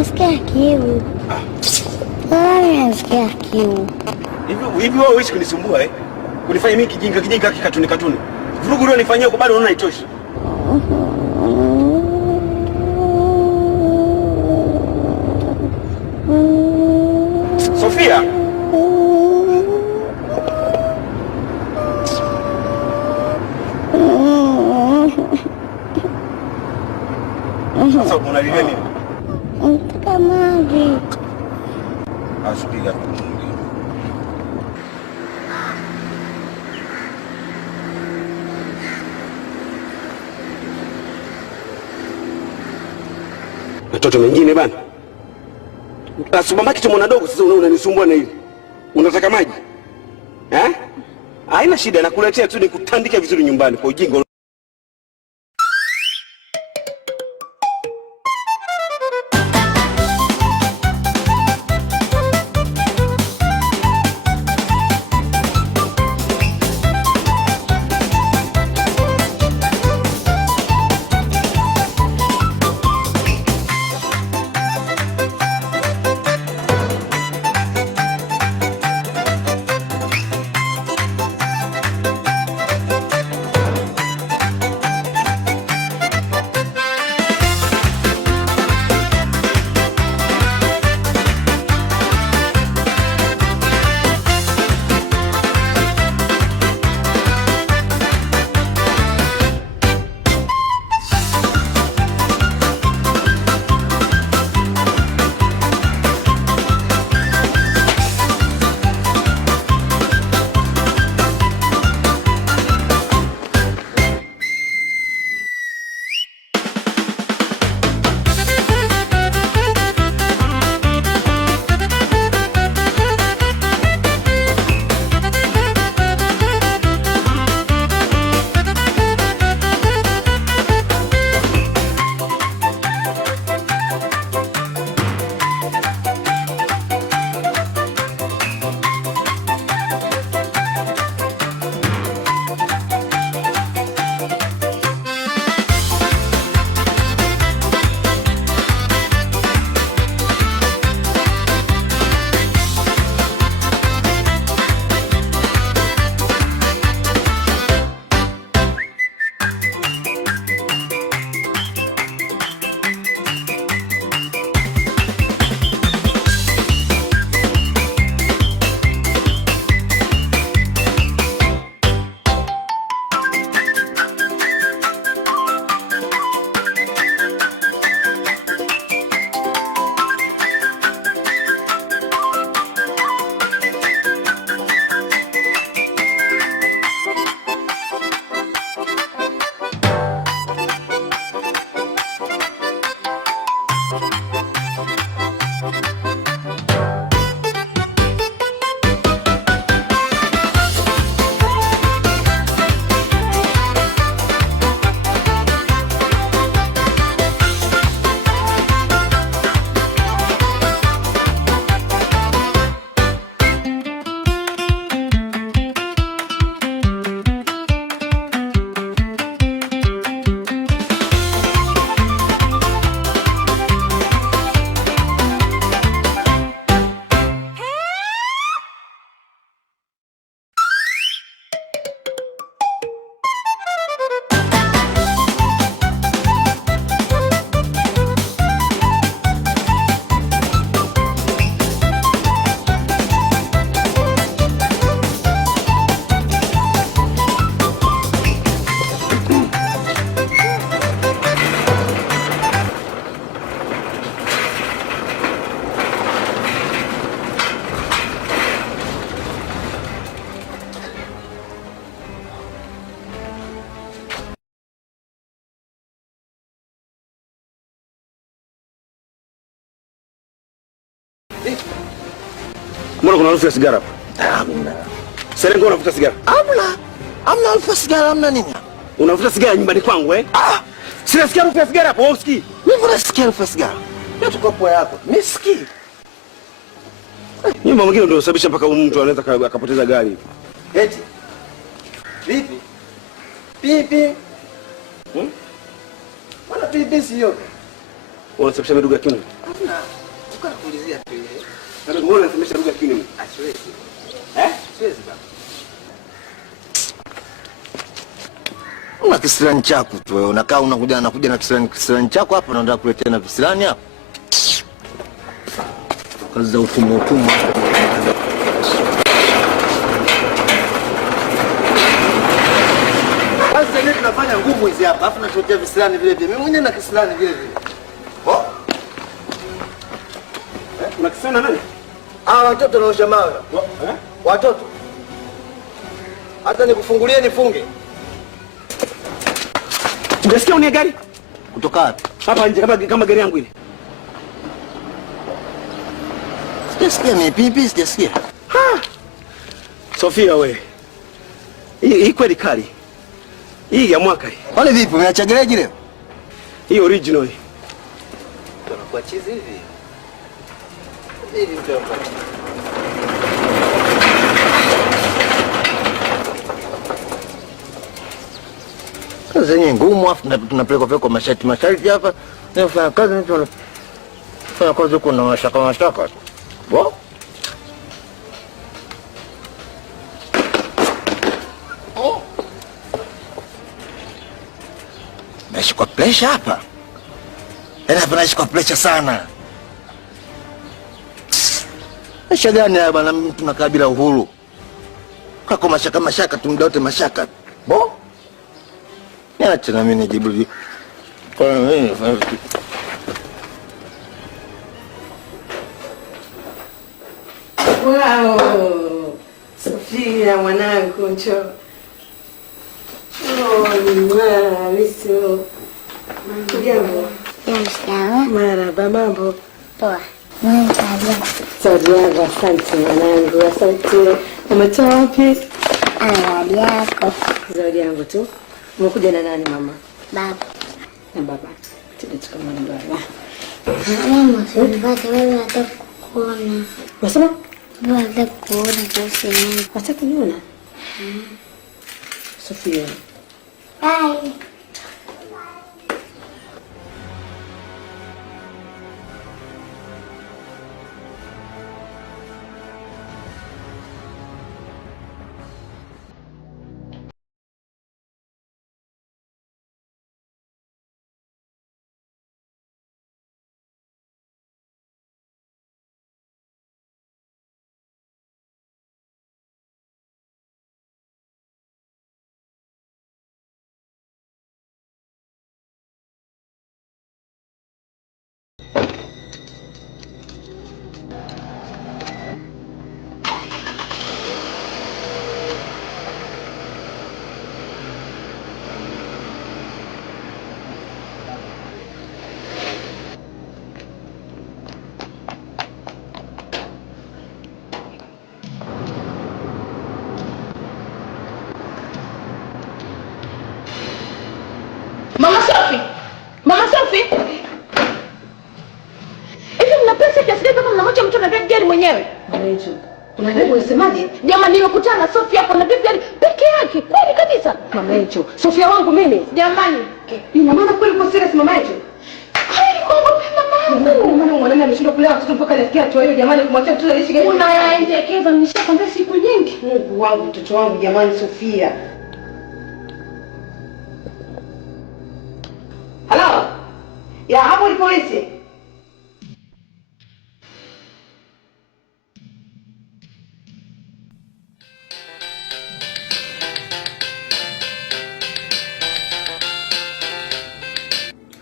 nasikia kiu. Nasikia kiu. Hivi wewe uishi kunisumbua Kunifanya mimi kijinga katuni. Vurugu leo nifanyia huko bado unaona haitoshi. Sofia. Sasa unalilia nini? Nataka maji. Asubiria. Watoto wengine bana. Supermarket mwana dogo sasa unanisumbua na hivi. Unataka maji? Haina shida nakuletea tu nikutandike vizuri nyumbani kwa ujinga. Mbona kuna harufu ya sigara hapa? Hamna. Serengo unavuta sigara? Hamna. Hamna harufu ya sigara, hamna nini? Unavuta sigara nyumbani kwangu eh? Sina sikia harufu ya sigara hapo, wewe usikii? Mimi nasikia harufu ya sigara. Ndio tuko kwa yako. Mimi sikii. Nyumba mwingine ndio sababisha mpaka mtu anaweza akapoteza gari. Eti. Vipi? Pipi. Wala pipi sio. Unasababisha lugha ya kiume? Hamna. Ukakuulizia tu ile. Sasa mbona unasababisha lugha ya kiume? Asiwezi. Siwezi baba. Una kisirani chako tu wewe. Unakaa unakuja na kisirani chako hapa na unataka kuletea na visirani hapa. Kazi za utumwa. Basi ndio tunafanya ngumu hizi hapa. Alafu nachotea visirani vile vile. Mimi mwenyewe na kisirani vile vile. Una kisana nani? Watoto wanaosha mawe. Watoto. Hata nikufungulie nifunge. Unasikia unia gari? Kutoka wapi? Hapa nje kama gari yangu ile. Sijasikia ni pipi, sijasikia. Sofia we. Hii kweli kali. Hii ya mwaka hii. Wale vipi umeacha gereji leo? Hii original hii. Tunakuwa chizi hivi. Hivi mtoko. Kazi yenyewe ngumu, afu tunapeleka masharti hapa. Nafanya kazi mtu anafanya kazi huko na mashaka. Bo? Naishi kwa pressure hapa. Hapa naishi kwa pressure sana. Maisha gani haya bwana, mtu nakaa bila uhuru. Kako mashaka tu muda wote mashaka. Bo? Niache na mimi nijibu. Kwa nini? Wow! Sofia mwanangu njoo. Misu. Jambo. Marahaba, mambo. Poa. Zawadi yako, asante mwanangu, asante. Umetoa wapi? Zawadi yako. Zawadi yangu tu. Umekuja na nani mama? Baba. Na baba. Tukamwona baba. Mama, usipate wewe hata kuona. Unasema? Wewe hata kuona sasa nini? Hata kuniona? Sofia. Bye. Mama Sophie! Mama Sophie! Hivi mna pesa kiasi gani kama mnamwacha mtu na gari mwenyewe? Mwanangu. Unajua unasemaje? Jamani nimekutana na Sophie hapo na gari peke yake. Kweli kabisa. Mama Encho. Sofia wangu mimi. Jamani. Ina maana kweli uko serious mama Encho? Hai kwa mamangu. Maana mwanaume ameshindwa kulea watoto mpaka anafikia hatua hiyo jamani kumwacha mtoto aishi gani? Unaendekeza nishakwambia siku nyingi. Mungu wangu mtoto wangu jamani Sofia. Hello? Ya hapo ni polisi.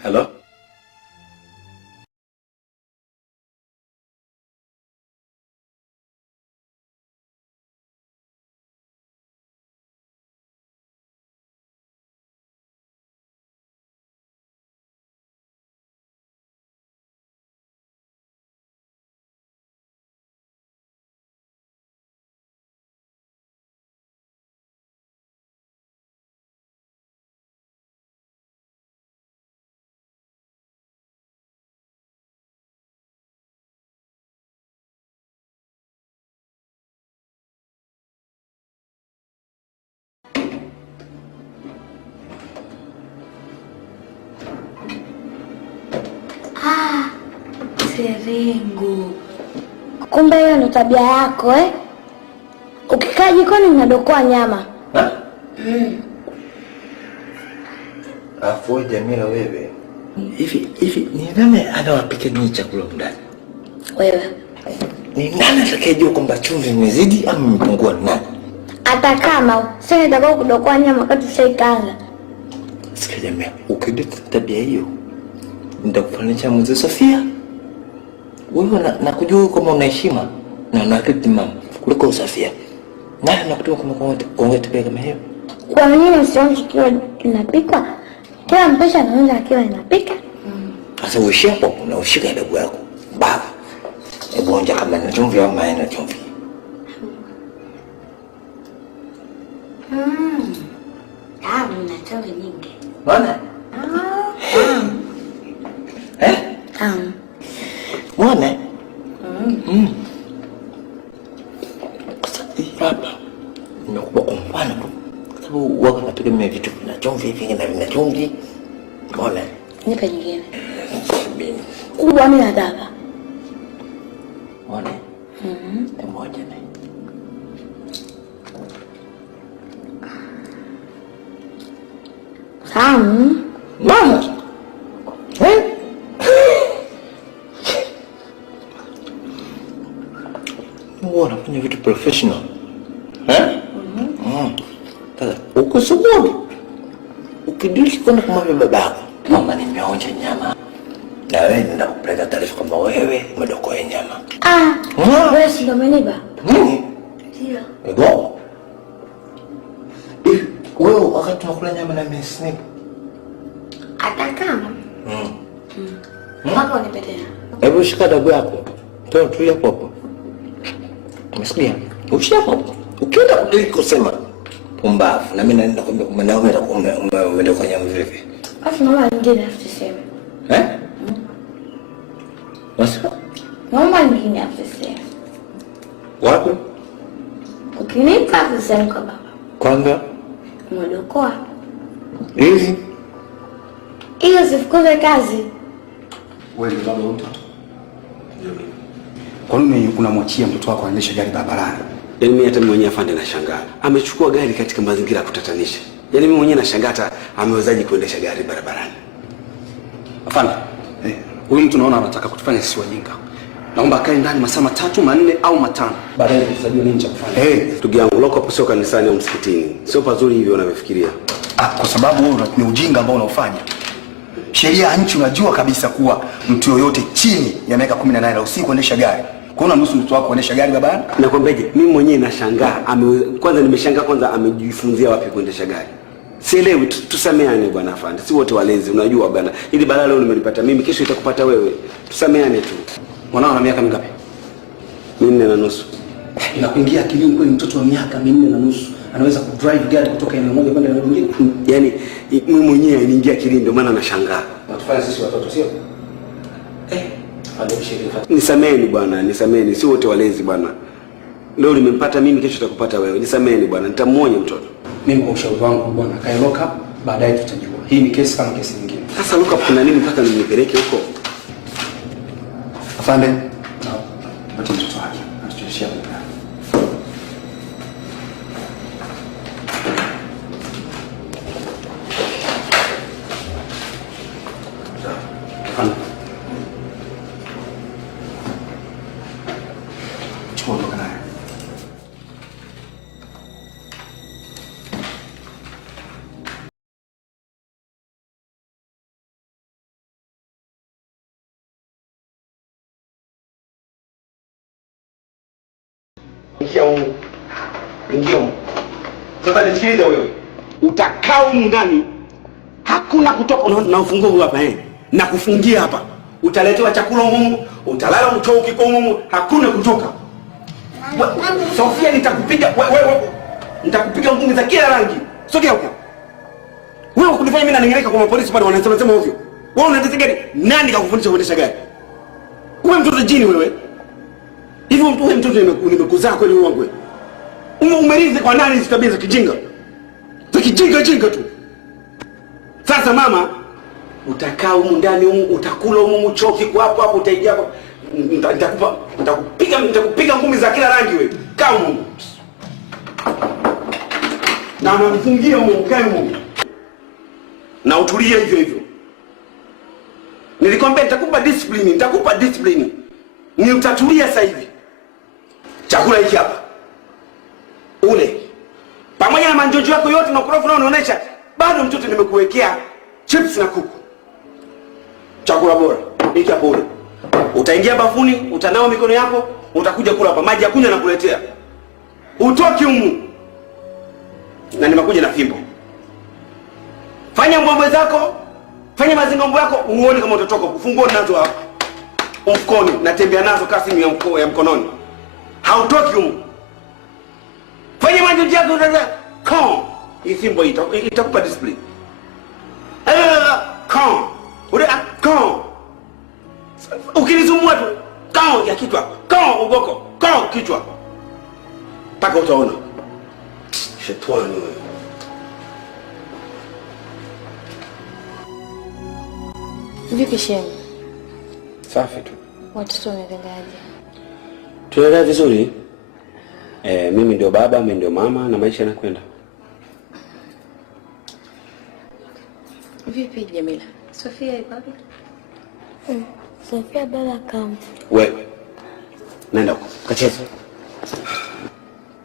Hello? Mviringo. Kumbe hiyo ndo tabia yako Ukikaa jikoni unadokoa nyama. Afu Jamila wewe. Hivi ni nani anawapika nini chakula ndani? Wewe. Ni nani atakayejua kwamba chumvi imezidi au imepungua nani? Hata kama sasa nitakao kudokoa nyama wakati ushaikaanga. Sikia Jamila, ukideta tabia hiyo nitakufananisha mzee Sofia. Wewe na kujua kama una heshima na una akili mama kuliko Sofia. Nani anakutoa kama kwa tabia kama hiyo? Kwa nini usianze kiwa kinapika? Kila mpisha anaanza akiwa anapika. Sasa uishi hapo na ushika adabu yako. Baba. Hebu onja kama na chumvi au maana chumvi. Mna chumvi nyingi. Bwana? Bwana? Hapa. Nimekuwa kwa mfano tu. Kwa sababu wako napiga mimi vitu vina chumvi vingi na vina chumvi. Bwana? Nipe nyingine. Kubwa mimi nataka. Bwana? Moja na. Mama. Unafanya vitu professional. Sasa uko sokoni. Ukidili kwenda kumwambia babako, mama nimeonja nyama. Na wewe nenda kupeleka taarifa kwamba wewe umedokoa nyama. Wewe si ndo umeniba? Nini? Ndio. Ndio. Wewe wakati tunakula nyama na mimi snip. Hata kama. Mpaka unipetea. Hebu shika adabu yako. Tulia hapo. Umesikia? Ushia hapo. Ukienda kudili kusema pumbavu na mimi naenda kwambia kwamba nawe umeenda kufanya mvivi. Afu mama nyingine afiseme. Basi. Mama nyingine afiseme. Wapi? Ukinipa afiseme kwa baba. Kwanza umedokoa. Hizi Hiyo sifukuze kazi. Wewe ni baba mtoto. Kwa nini unamwachia mtoto wako aendeshe gari barabarani? Yaani mimi hata mwenyewe afande nashangaa. Amechukua gari katika mazingira ya kutatanisha. Yaani mimi mwenyewe nashangaa hata amewezaje kuendesha gari barabarani. Afande, huyu mtu naona anataka kutufanya sisi wajinga. Naomba akae ndani masaa 3, 4 au 5. Baadaye tutajua nini cha kufanya. Ndugu yangu, loko hapo sio kanisani au msikitini. Sio pazuri hivyo unavyofikiria. Kwa sababu wewe ni ujinga ambao unaofanya. Sheria ya nchi unajua kabisa kuwa mtu yoyote chini ya miaka 18 haruhusiwi kuendesha gari. Kwa nini unaruhusu mtu wako kuendesha gari barabarani? Nakwambiaje, mimi mwenyewe nashangaa. Kwanza nimeshangaa kwanza amejifunzia wapi kuendesha gari. Sielewi, tusameane bwana afande. Si wote walezi, unajua bwana. Ili balaa leo nimelipata mimi, kesho itakupata wewe. Tusameane tu. Mwanao ana miaka mingapi? 4.5. Inakuingia akilini kweli mtoto wa miaka 4.5 anaweza kudrive gari kutoka eneo moja kwenda eneo lingine? Yaani mimi mwenyewe iniingia akilini ndio maana nashangaa. Watufanya sisi watoto sio? Nisameni bwana, nisameni. Si wote walezi bwana. Leo nimempata mimi, kesho itakupata wewe. Nisameni bwana, nitamuonya mtoto. Mimi kwa ushauri wangu bwana, kae lock up, baadaye tutajua. Hii ni kesi kama kesi nyingine. Sasa lock up kuna nini mpaka nipeleke huko? Afande, pati mtoto wake. Atucheshia bwana. Afande. Chukua ndoka naye. Ingia. Sasa nisikilize wewe. Utakaa humu ndani. Hakuna kutoka na ufunguo hapa na kufungia hapa. Utaletewa chakula humu, utalala mchoo kiko humu, hakuna kutoka. Sofia nitakupiga wewe. Nitakupiga ngumi za kila rangi. Sogea huko. Wewe kunifanya mimi nanengeleka kwa polisi pale wanasema ovyo. Wewe unaendesha gari? Nani kakufundisha kuendesha gari? Wewe mtoto jini wewe. Hivi wewe mtoto nimekuzaa kweli wewe wangu wewe? Umerithi kwa nani hizo tabia za kijinga? Za kijinga tu. Sasa mama, utakaa humu ndani humu, utakula humu mchoki kwa hapo hapo, utaingia hapo. Nitakupiga ngumi za kila rangi wewe. Kaa humu. Na namfungia humu, kae humu. Na utulie hivyo hivyo. Nilikwambia nitakupa discipline. Ni utatulia sasa hivi. Chakula hiki hapa. Ule. Pamoja na manjonjo yako yote na ukorofu unaoonyesha, bado mtoto nimekuwekea chips na kuku. Chakula bora. Hiki hapo ule. Utaingia bafuni, utanawa mikono yako, utakuja kula hapa. Maji ya kunywa nakuletea. Utoki humu. Na nimekuja na fimbo. Fanya mbwembwe zako, fanya mazingombo yako, uone kama utatoka. Ufunguo nazo hapa mfukoni, natembea nazo kasi ya mkononi. Hautoki humu. Fanya manjonjo yako sasa. Come. Hii fimbo itakupa discipline. Come. Come. Ukinisumbua tu, kao ya kichwa, kao ugoko, kao kichwa. Paka utaona. Shetani wewe. Vipi shemu? Safi tu. Watoto wanaendeleaje? Tunaendelea vizuri. Mimi ndio baba, mimi ndio mama na maisha yanakwenda. Vipi Jamila? Sofia iko wapi? Sofia baba kama. Wewe. Nenda huko. Kacheze.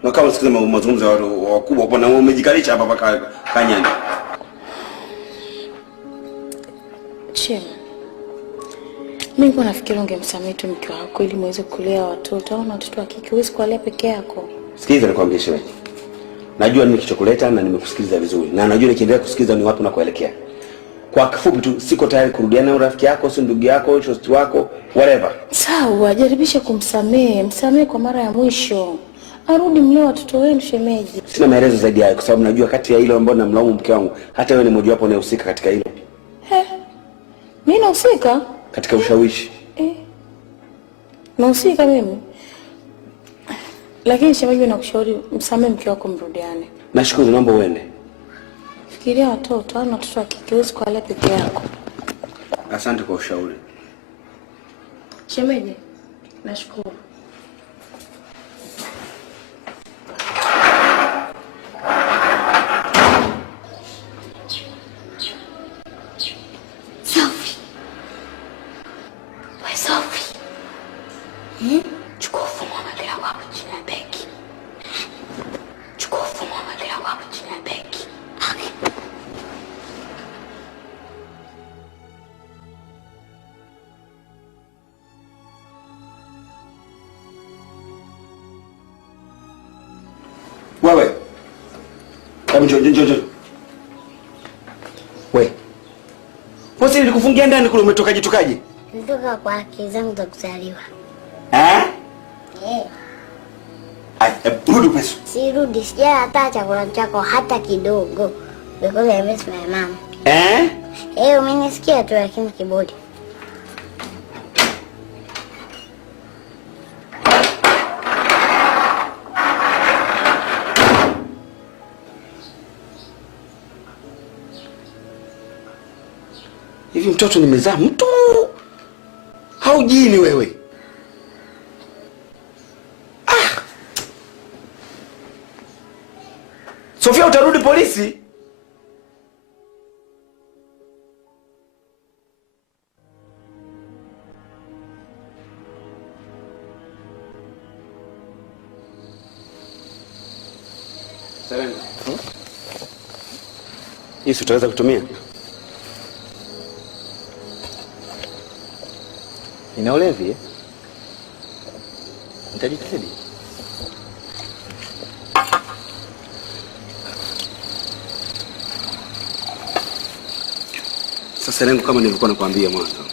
Na kama sikiza mazungumzo ya wakubwa hapo na umejikalisha hapa paka kanyani. Shemu. Mimi niko nafikiri ungemsamehe tu mke wako ili muweze kulea watoto au na watoto wa kike, huwezi kuwalea peke yako. Sikiza nikwambie shemeji. Najua nini kilichokuleta na nimekusikiliza vizuri. Na najua nikiendelea kusikiliza ni wapi unakoelekea. Kwa kifupi tu siko tayari kurudiana na rafiki yako, si ndugu yako, shosti wako, whatever. Sawa, jaribisha kumsamehe. Msamehe kwa mara ya mwisho. Arudi mlee watoto wenu shemeji. Sina maelezo zaidi hayo kwa sababu najua kati ya hilo ambalo namlaumu mke wangu, hata wewe ni mmoja wapo unayehusika katika hilo. Mimi nahusika katika ushawishi. Nahusika mimi. Lakini shemeji nakushauri msamehe mke wako mrudiane. Nashukuru, naomba uende. Fikiria watoto, au watoto wa kike huwezi kuwalea peke yako. Asante kwa ushauri. Shemeji, nashukuru. Sophie. Wewe Sophie. Chukua ufunguo wa gari hapo chini ya begi. Chukua ufunguo wa gari hapo chini ya begi. Wewe. Hebu njoo. Wewe. Posi nilikufungia ndani kule, umetokaje? Nitoka kwa haki zangu za kuzaliwa. Rudi pesa. Sirudi, sijala hata chakula chako hata kidogo. Because I miss my mom. Umenisikia tu lakini kibodi. Hivi mtoto nimezaa mtu? Haujini wewe? Sofia, utarudi polisi? Serena. Hii utaweza kutumia? Ina ulevi? Nitajitahidi. Sasa lengo kama nilivyokuwa nakwambia mwanzo.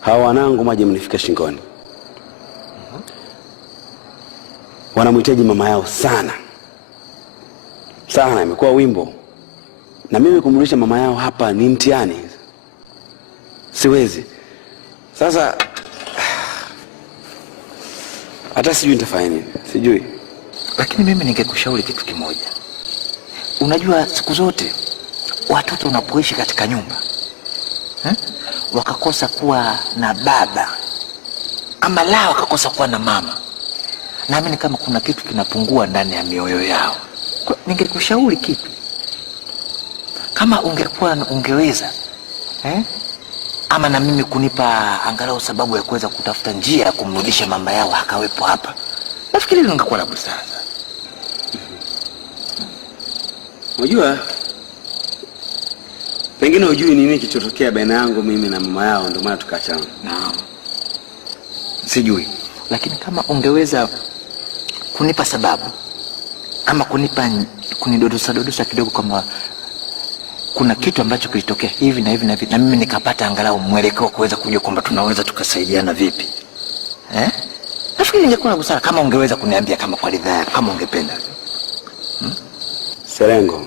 Hawa wanangu maji mnifika shingoni. Wanamhitaji mama yao sana. Sana imekuwa wimbo. Na mimi kumrudisha mama yao hapa ni mtihani. Siwezi. Sasa hata sijui nitafanya nini. Sijui. Lakini mimi ningekushauri kitu kimoja. Unajua siku zote watoto unapoishi katika nyumba wakakosa kuwa na baba ama la wakakosa kuwa na mama, naamini kama kuna kitu kinapungua ndani ya mioyo yao. Ningekushauri kitu, kama ungeweza ama na mimi kunipa angalau sababu ya kuweza kutafuta njia ya kumrudisha mama yao akawepo hapa, nafikiri ningekuwa na busara. Unajua, pengine hujui nini kilichotokea baina yangu mimi na mama yao, ndio maana tukaachana. Naam. Sijui, lakini kama ungeweza kunipa sababu ama kunidodosa kidogo kama kuna kitu ambacho kilitokea hivi na hivi na mimi nikapata angalau mwelekeo kuweza kujua kwamba tunaweza tukasaidiana vipi. Nafikiri ningekuwa na busara kama ungeweza kuniambia kama kwa ridhaa, kama ungependa. Serengo.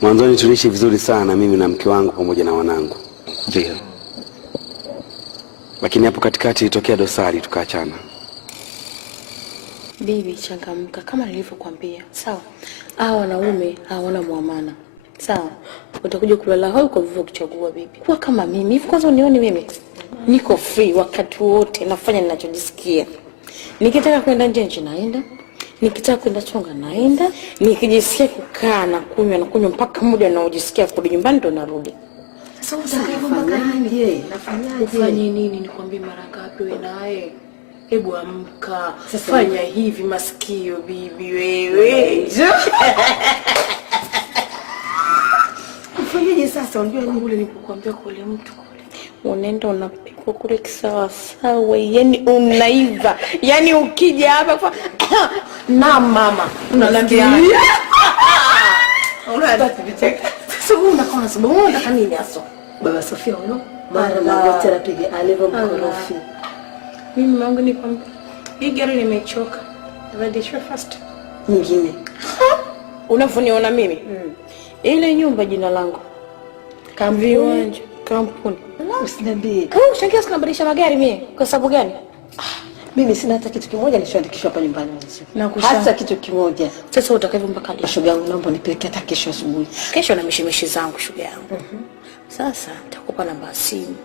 Mwanzoni tuliishi vizuri sana mimi na mke wangu pamoja na wanangu. Ndio. Lakini hapo katikati ilitokea dosari tukaachana. Bibi, changamka kama nilivyokuambia. Sawa? Hao wanaume hawana muamana. Sawa? Utakuja kulala hoi kwa vivyo kuchagua bibi. Kwa kama mimi, hivi kwanza unione mimi. Niko free wakati wote, nafanya ninachojisikia. Nikitaka kwenda nje naenda. Nikitaka kwenda chonga naenda. Nikijisikia kukaa na kunywa mpaka muda naojisikia kurudi nyumbani ndo narudi. Sasa utakafanyaje? Nafanyaje? Ufanye nini? Nikwambie mara ngapi wewe naye? Hebu amka. Fanya hivi masikio bibi wewe. Ufanyaje sasa? Unajua nini ule nilipokuambia kule mtu kule. Unaenda unapikwa kule kisawa sawa, yani unaiva. Yani ukija hapa na mama unaniambia. Unataka vicheka. Sasa unaona sababu unataka nini aso? Baba Sofia huyo mara moja tena piga alivyomkorofi. Mimi wangu ni kwamba hii gari nimechoka. Nabadilisha fast. Nyingine. Unavuniona mimi? Ile nyumba jina langu. Viwanja, kampuni. Usiniambie. Ushangia sana badilisha magari mimi. Kwa sababu gani? Mimi sina hata kitu kimoja nilichoandikishwa hapa nyumbani hata kitu kimoja. Sasa utakavyo mpaka leo. Shoga yangu naomba nipeleke hata kesho asubuhi. Kesho na mishimishi zangu shoga yangu. Sasa nitakupa namba ya simu.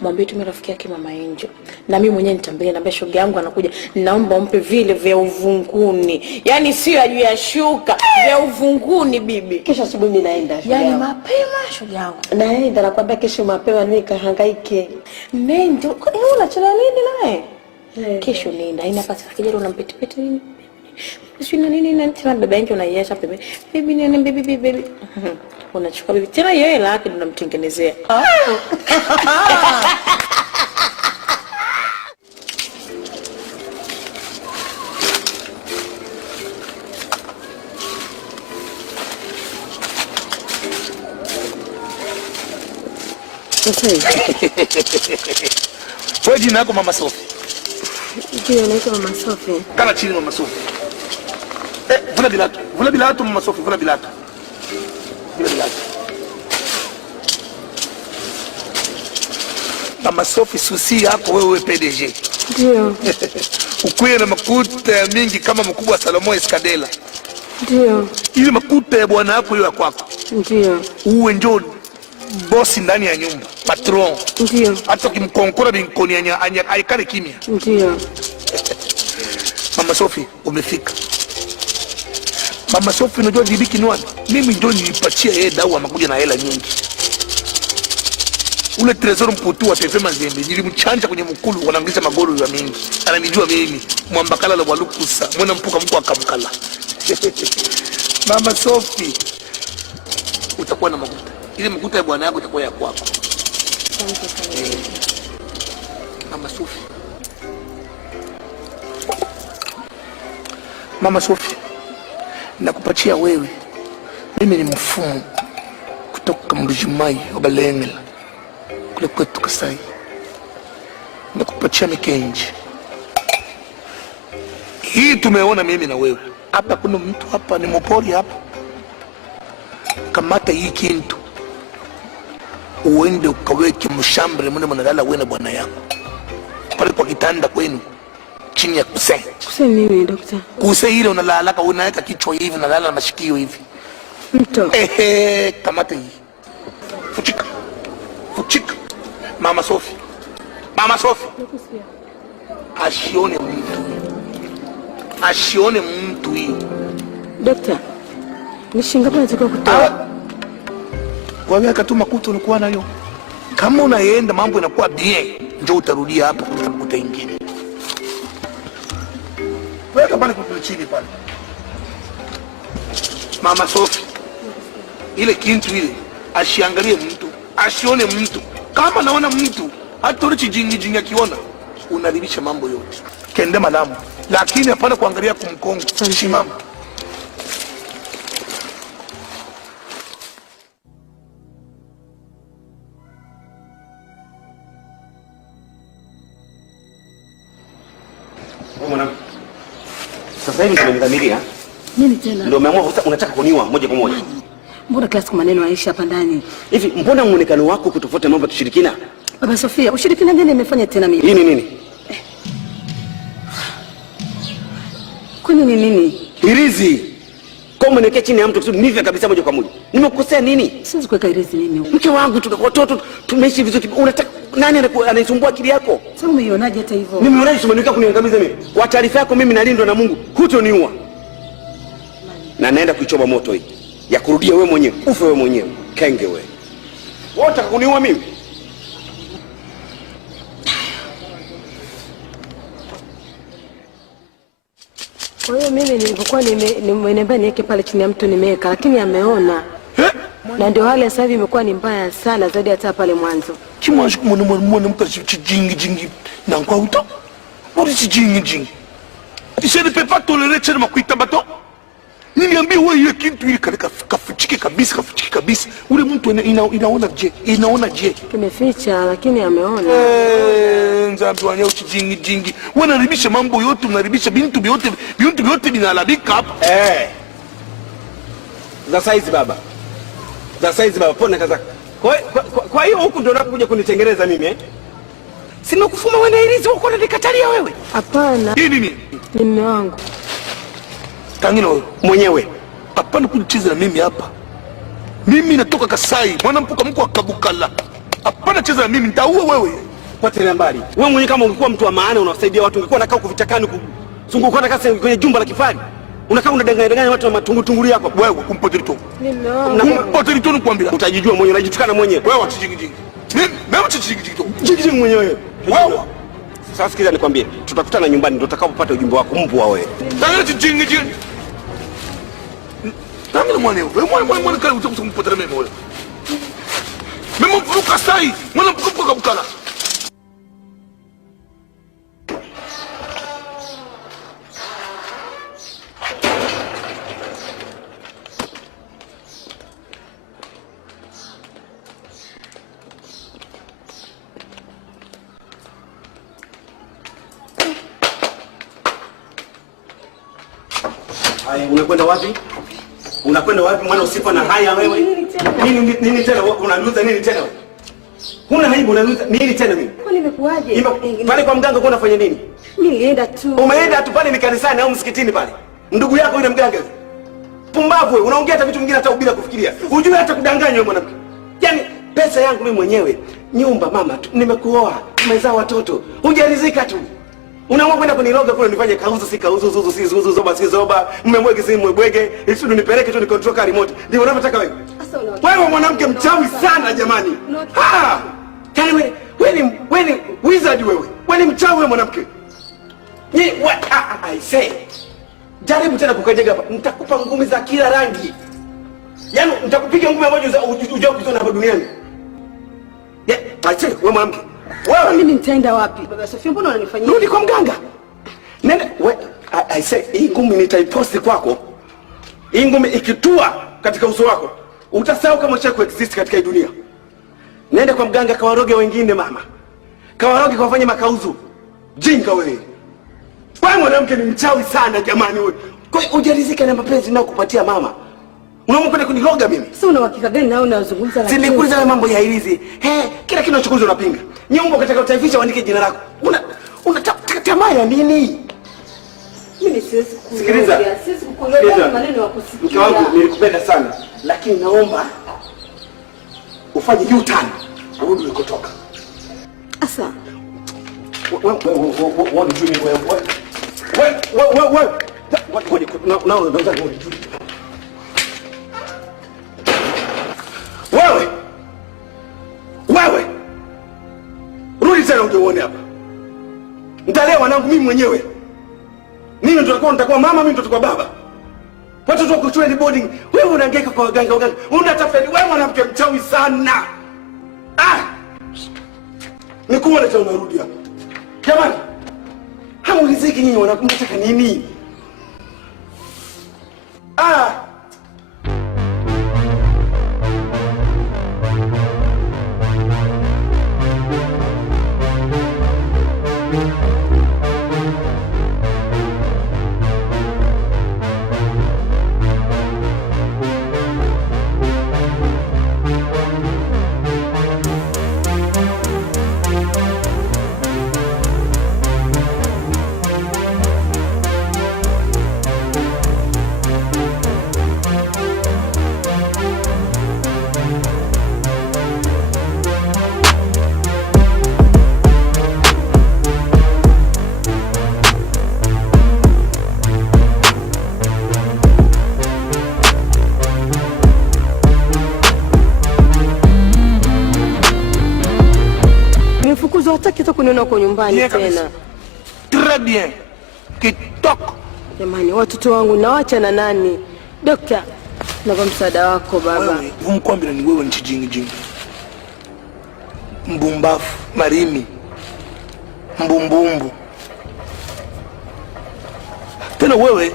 Mwambie tu rafiki yake Mama Angel. Na mimi mwenyewe nitamwambia namba shoga yangu anakuja. Naomba umpe vile vya uvunguni. Yaani sio juu ya shuka, vya uvunguni bibi. Kesho asubuhi mimi naenda shoga. Yaani mapema shoga yangu. Naenda nakwambia kesho mapema mimi kahangaike. Nenda. Wewe unachelewa nini naye? Kesho nenda. Inapata kijana unampetipeta nini? Sio nini na tena baba yake unaiacha pembe. Bibi nene bibi. Unachukua bibi tena yeye lake ndo unamtengenezea. Wewe jina lako Mama Sophie? Ndio naitwa Mama Sophie. Kana chini Mama Sophie. Vuna bilatu Mama Sophie, vuna bilatu. Mama Sophie, susi yako wewe PDG. Ndio. Ukuye na makuta ya mingi kama mkubwa Salomo Eskadela. Ndio. Ile makuta ya bwana yako hiyo ya kwako. Ndio. Uwe njoo bosi ndani ya nyumba, patron. Ndio. Hata kimkonkora binkoni aikane kimya. Ndio. Mama Sophie, umefika. Mama Sophie, unajua bibi Kinwani, mimi ndio nilipatia yeye dawa amakuja na hela nyingi. Ule Trezor mputu wa TV Mazembe nilimchanja kwenye mkulu wanaangiza magoro ya mingi. Ananijua mimi, mwambakala la walukusa, mwana mpuka mko akamkala. Mama Sophie, utakuwa na makuta. Ile makuta ya bwana yako itakuwa ya kwako. Mama Sophie. Mama Sophie, nakupatia wewe. Mimi ni mfumu kutoka Mrujimai wa Balengela kule kwetu Kasai. Nakupatia Mikenji. Hii tumeona mimi na wewe. Hapa kuna mtu hapa ni mpori hapa. Kamata hii kintu. Uende ukaweke mshambre mwana mwanalala wewe na bwana yako. Pale kwa kitanda kwenu. chini ya kuse. Kuse nini daktari? Kuse ile unalalaka, unaweka kichwa hivi, unalala na mashikio hivi. Mto. Kamata hii. Fuchika. Fuchika. Mama Sophie. Mama Sophie. Asione mtu. Asione mtu hii. Daktari. Ni shingapi nataka kutoa? Kwa miaka tu makuta ulikuwa nayo. Kama unaenda mambo yanakuwa bien, njoo utarudia hapa kwa makuta ingine. Weka pale kwa chini pale. Mama Sophie. Ile kintu ile asiangalie mtu, asione mtu. Kama naona mtu hata ule jingi akiona unaribisha mambo yote. Kende malamu. Lakini hapana kuangalia kumkongo. Simama. Sasa hivi nimedhamiria. Nini tena? Ndio umeamua unataka kuniua moja kwa moja. Mbona kila siku maneno yaisha hapa ndani? Hivi mbona muonekano wako kutofauti mambo ya tushirikina? Baba Sofia, ushirikina gani nimefanya tena mimi? Hii ni nini? Kwani ni nini? Hirizi. Kwa mwenekea chini ya mtu kusudi nife kabisa moja kwa moja. Nimekukosea nini? Siwezi kuweka hirizi mimi. Mke wangu tuna watoto tumeishi vizuri. Unataka nani anaisumbua akili yako? Sasa umeionaje hata hivyo? Mimi unaje umenika kuniangamiza mimi? Kwa taarifa yako mimi nalindwa na Mungu. Hutoniua. Na naenda kuichoma moto hii. Ya kurudia wewe mwenyewe. Ufe wewe mwenyewe. Kenge wewe. Wewe unataka kuniua mimi? Kwa hiyo mimi nilipokuwa nimeambia niweke pale chini ya mtu nimeweka, lakini ameona. Na ndio hali sasa hivi imekuwa ni mbaya sana zaidi hata pale mwanzo. Kimwaje kumwona mtu jingi na kwa uto? Mbona jingi? Je ne peux pas tolérer tena makuita bato. Niliambia wewe hiyo kitu ile kafuchike kabisa. Ule mtu inaona je? Kimeficha lakini ameona. Nzambi wanya jingi. Wanaribisha mambo yote, unaribisha bintu vyote vinalabika hapa. Za size baba. Pona kaza. Kwa hiyo huku ndio unakuja kunitengeneza mimi Sina kufuma wewe na hirizi huko unanikatalia wewe. Hapana. Hii nini? Ni mume wangu. Tangilo mwenyewe. Hapana kunicheza na mimi hapa. Mimi natoka Kasai, mwana mpuka mko akabukala. Hapana cheza na mimi, nitaua wewe. Potelea mbali. Wewe mwenyewe kama ungekuwa mtu wa maana unawasaidia watu, ungekuwa unakaa kuvitakani kuzunguka kasi kwenye jumba la kifari. Unakaa unadanganya watu wa matungutunguli yako. Wewe kumpotelito. Ni mume wangu. Kumpotelito nikwambia. Utajijua mwenyewe, unajitukana mwenyewe. Wewe wachijingi. Mimi wachijingi mwenyewe. Wewe. Sasa sikiza nikwambie, tutakutana nyumbani ndio utakapopata ujumbe wako mbwa wewe. Tangana chijingi. Tangana mwaneo. Wewe mwana kale utakumpotela mimi wewe. Mimi mfuruka sai, mwana mpuka bukala. Unakwenda wapi? Unakwenda wapi mwana usifa na haya wewe? Nini tena? Unanuza nini tena? Huna aibu unanuza nini tena mimi? Kwa nini nimekuaje? Pale kwa mganga kwa unafanya nini? Mimi nilienda tu. Umeenda tu pale ni kanisani au msikitini pale? Ndugu yako yule mganga. Pumbavu wewe, unaongea hata vitu vingine hata bila kufikiria. Unajua hata kudanganya wewe mwanamke. Yaani pesa yangu mimi mwenyewe, nyumba mama, nimekuoa, tumezaa watoto. Hujaridhika tu. Unaamua kwenda kuniroga kule nifanye kauzo si kauzo zuzu si zuzu zoba si zoba mmemwege si mwebwege ili nipeleke tu ni control car remote ndio unavyotaka wewe. Wewe mwanamke mchawi sana jamani. Kani wewe ni wizard wewe. Wewe ni mchawi wewe mwanamke. Ni what I say. Jaribu tena kukajega hapa. Nitakupa ngumi za kila rangi. Yaani nitakupiga ngumi ambazo ujao kuziona hapa duniani. I say wewe mwanamke. Wewe mimi nitaenda wapi? Baba Sofia mbona unanifanyia? Rudi kwa mganga. Nenda I say hii ngumi nitaiposti kwako. Hii ngumi ikitua katika uso wako, utasahau kama chako exist katika hii dunia. Nenda kwa mganga kawaroge wengine mama. Kawaroge kawafanye makauzu. Jinga wewe. Wewe mwanamke ni mchawi sana jamani wewe. Kwa hiyo hujaridhika na mapenzi nao kupatia mama. Unaamua kwenda kuniroga mimi? Sasa una uhakika gani nao unazungumza lakini? Sinikuuliza mambo ya hilizi. Kila kitu unachokuza unapinga. Nyongo katika utaifisha uandike jina lako. Una tamaa ya nini? Mimi siwezi kuongea. Sikiliza. Siwezi kukueleza maneno ya kusikia. Mke wangu nilikupenda sana, lakini naomba ufanye U-turn urudi ulikotoka. Asa. Wewe rudi tena uje uone hapa. Nitalea wanangu mimi mwenyewe. Mimi nitakuwa mama, mimi nitakuwa baba. Watoto wako shule ni boarding. Wewe unahangaika kwa waganga. Unatafeli wewe mwanamke mchawi sana. Nikuone tena unarudi hapa. Jamani. Hamuuliziki nyinyi wanataka nini? Hataki hata kuniona huko nyumbani tena. Très bien. Kitoko. Jamani, watoto wangu nawaacha na nani? Dokta, naomba msaada wako baba. Wewe, vumkwambia ni wewe nchijingi. Mbumbafu, marimi. Mbumbumbu. Tena wewe,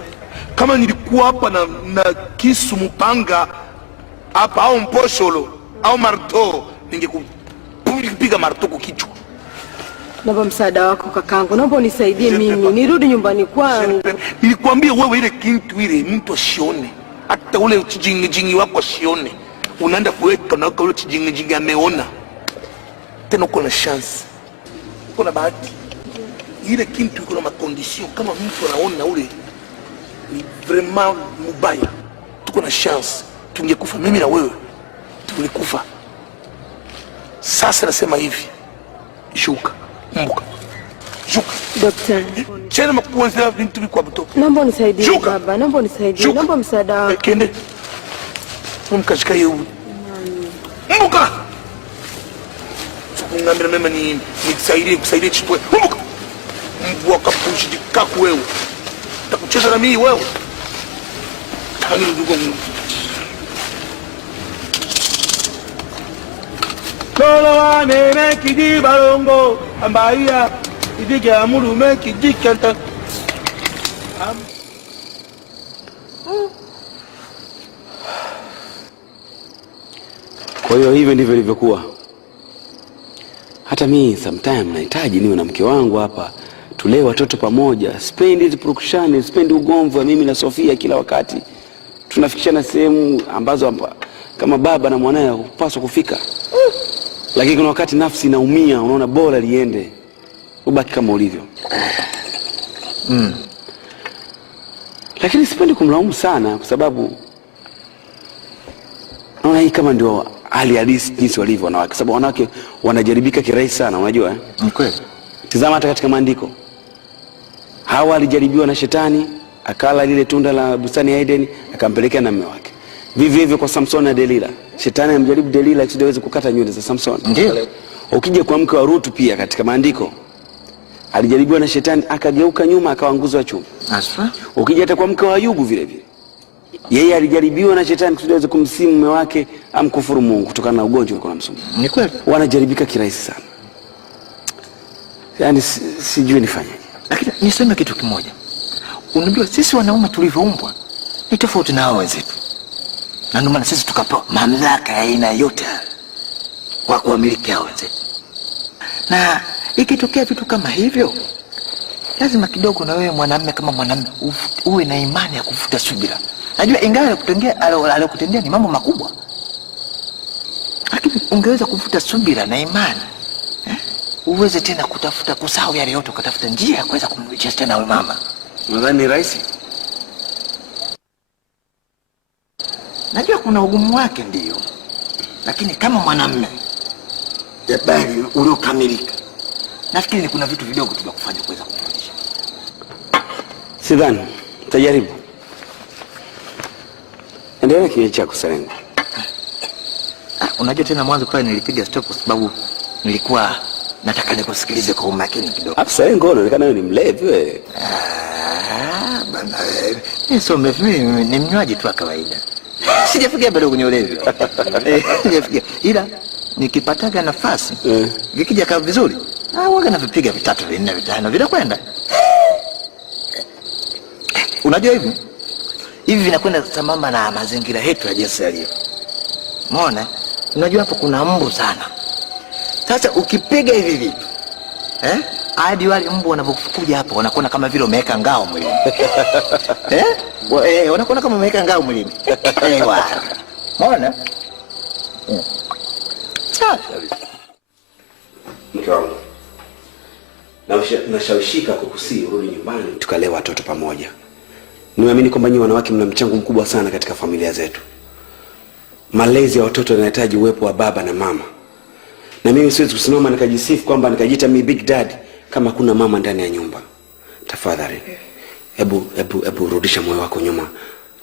kama nilikuwa hapa na kisu mpanga hapa au mposholo au marto, ningekupiga marto kwa kichwa. Naomba msaada wako kakangu. Naomba unisaidie mimi. Nirudi nyumbani kwangu. Nilikwambia wewe ile kintu ile mtu asione. Hata ule chijingi wako asione. Unaenda kuweka na ule chijingi ameona. Tena uko na chance. Uko na bahati. Ile kintu iko na makondisyon kama mtu anaona ule ni vraiment mubaya. Tuko na chance. Tungekufa mimi na wewe. Tulikufa. Sasa nasema hivi. Shuka. Mbuka. Shuka. Dokta. Chena makuanzia vintu vikwa buto. Naomba unisaidie baba. Naomba unisaidie. Naomba msaada wako. Kende. Mkashika hiyo. Mbuka. Ngambira mema ni kusaidia chipwe. Mbuka. Mbwa kapushi dikaku wewe. Takucheza na mimi wewe. Tangi ndugu wangu. Lolo wane meki balongo ambaya idike amuru meki dikanta. Kwa hiyo hivyo ndivyo ilivyokuwa. Hata mimi sometime nahitaji niwe na mke wangu hapa, tulee watoto pamoja, spendi purukushani, spendi ugomvi wa mimi na Sofia kila wakati. Tunafikishana sehemu ambazo kama baba na mwanae hupaswa kufika. Lakini kuna wakati nafsi inaumia, unaona bora liende ubaki kama ulivyo. Lakini sipendi kumlaumu sana kwa sababu naona hii kama ndio hali halisi jinsi walivyo wanawake, sababu wanawake wanajaribika kirahisi sana, unajua eh? Ni kweli. Tazama hata katika maandiko. Hawa alijaribiwa na shetani, akala lile tunda la bustani ya Eden, akampelekea na mume wake. Vivyo hivyo kwa Samson na Delila. Shetani amjaribu Delila ili aweze kukata nywele za Samson. Ndio. Ukija kwa mke wa Ruth pia katika maandiko, alijaribiwa na shetani, akageuka nyuma akawa nguzo ya chuma. Asfa. Ukija hata kwa mke wa Ayubu vile vile, yeye alijaribiwa na shetani ili aweze kumsimu mume wake amkufuru Mungu kutokana na ugonjwa ulikuwa unamsumbua. Ni kweli. Wanajaribika kirahisi sana. Yaani sijui nifanyaje. Lakini niseme kitu kimoja. Unajua sisi wanaume tulivyoumbwa ni tofauti na hao wenzetu. Na ndio maana sisi tukapewa mamlaka ya aina yote kwa kuwamiliki hao wenzetu. Na ikitokea vitu kama hivyo, lazima kidogo na wewe mwanamume kama mwanamume uwe na imani ya kuvuta subira. Najua ingawa alikutendea ni mambo makubwa, lakini ungeweza kuvuta subira na imani, uweze tena kutafuta kusahau yale yote, ukatafuta njia ya kuweza kumrudisha tena wewe mama. Nadhani ni rahisi. Najua kuna ugumu wake ndio. Lakini kama mwanamume jabari uliokamilika, nafikiri kuna vitu vidogo tu vya kufanya kuweza kumfundisha. Sidhani, tajaribu. Endelea kinywa chako Serengo. Unajua tena mwanzo pale nilipiga stop kwa sababu nilikuwa nataka nikusikilize kwa umakini kidogo. Hapo Serengo unaonekana wewe ni mlevi wewe. Bana wewe. Sio mimi ni mnywaji tu wa kawaida. Sijafikia bado kwenye ulevi. Sijafikia. Ila nikipataga nafasi, vikija kama vizuri, waga na vipiga 3 4 5 bila kwenda. Unajua hivi vinakwenda sambamba na mazingira yetu ya jinsi yalivyo. Umeona? Unajua hapo kuna mbu sana. Sasa ukipiga hivi vitu, hadi wale mbu wanapokuja hapo wanakuona kama vile umeweka ngao mwilini. Wanakuona kama umeweka ngao mwilini. Umeona? Sawa. Mke wangu, nashawishika kukusii urudi nyumbani tukalee watoto pamoja. Niamini kwamba nyinyi wanawake mna mchango mkubwa sana katika familia zetu. Malezi ya watoto yanahitaji uwepo wa baba na mama. Na mimi siwezi kusimama nikajisifu kwamba nikajiita mimi big daddy kama kuna mama ndani ya nyumba. Tafadhali, hebu rudisha moyo wako nyuma.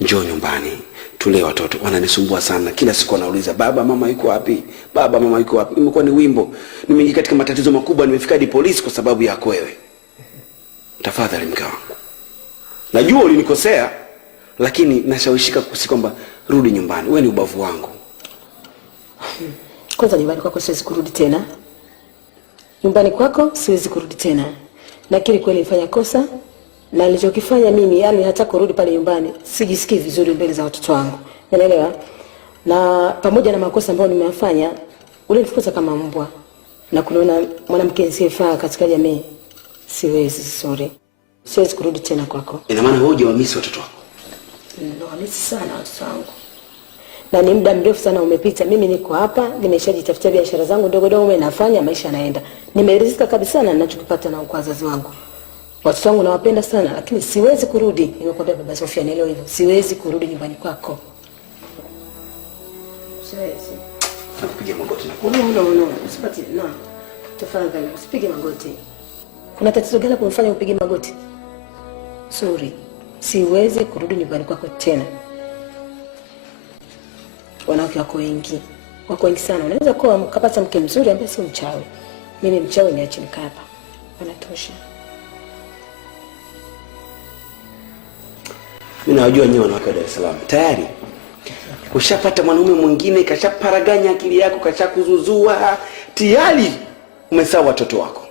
Njoo nyumbani, tulee watoto. Wananisumbua sana. Kila siku wanauliza, "Baba, mama yuko wapi? Baba, mama yuko wapi?" Imekuwa ni wimbo. Nimeingia katika matatizo makubwa, nimefika hadi polisi kwa sababu yako wewe. Tafadhali mke wangu. Najua ulinikosea, lakini nashawishika kukusi kwamba rudi nyumbani. Wewe ni ubavu wangu. Kwanza nyumbani kwako siwezi kurudi tena. Nyumbani kwako siwezi kurudi tena. Nakiri kweli nilifanya kosa na nilichokifanya mimi, yani hata kurudi pale nyumbani sijisikii vizuri mbele za watoto wangu. Unaelewa? Na pamoja na makosa ambayo nimeyafanya, ulinifukuza kama mbwa. Na kuniona mwanamke asiyefaa katika jamii. Siwezi, sorry. Siwezi kurudi tena kwako. Ina maana wewe hujawamisi watoto wako? Nawamisi sana watoto wangu. Na ni muda mrefu sana umepita. Mimi niko hapa, nimeshajitafutia biashara zangu ndogo ndogo nafanya, maisha yanaenda. Nimeridhika kabisa na ninachokipata na kwa wazazi wangu. Watoto wangu nawapenda sana, lakini siwezi kurudi. Nimekwambia baba Sofia nielewe hivyo. Siwezi kurudi nyumbani kwako. Siwezi. Nakupigia magoti na No. Usipati na. Tafadhali usipige magoti. Kuna tatizo gani kumfanya upige magoti? Sorry. Siwezi kurudi nyumbani kwako tena. Wanawake wako wengi sana. Unaweza kuwa mkapata mke mzuri ambaye sio mchawi. Mimi mchawi niache nikaa hapa. Wanatosha. Mimi najua nyinyi wanawake wa Dar es Salaam tayari ushapata mwanaume mwingine, kashaparaganya akili yako, kashakuzuzua, tayari umesahau watoto wako.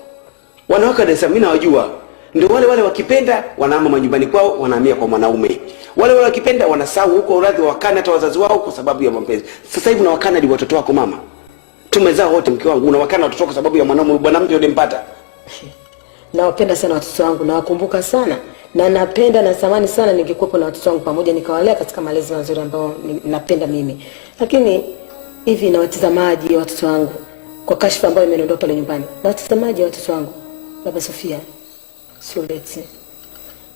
Wanawake wa Dar es Salaam mimi najua ndio wale wakipenda wanaama majumbani kwao, wanahamia kwa mwanaume. Wale wakipenda wanasahau huko uradhi wakana hata wazazi wao kwa sababu ya mapenzi. Sasa hivi unawakana hadi watoto wako mama. Tumezaa wote mke wangu, unawakana watoto kwa sababu ya mwanaume, bwana mtu ulimpata. Nawapenda sana watoto wangu, nawakumbuka sana. Na napenda na samani sana ningekuwa na watoto wangu pamoja nikawalea katika malezi mazuri ambayo napenda mimi. Lakini hivi na watazamaji watoto wangu kwa kashfa ambayo imeniondoa pale nyumbani. Na watazamaji watoto wangu, baba Sofia,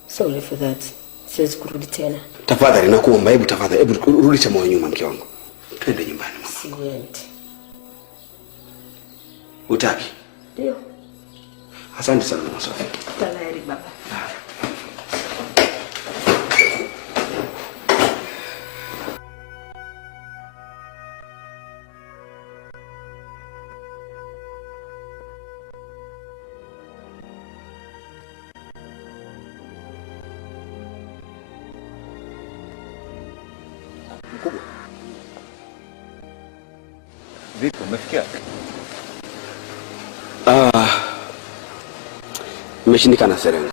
sorry for that. Siwezi kurudi tena. Tafadhali nakuomba, hebu rudisha moyo nyuma mke wangu. Twende nyumbani mama. Siendi. Utaki? Ndio. Asante sana mama Sofia. Tayari baba. Mkubwa. Vipi umefikia? Nimeshindikana Serengo.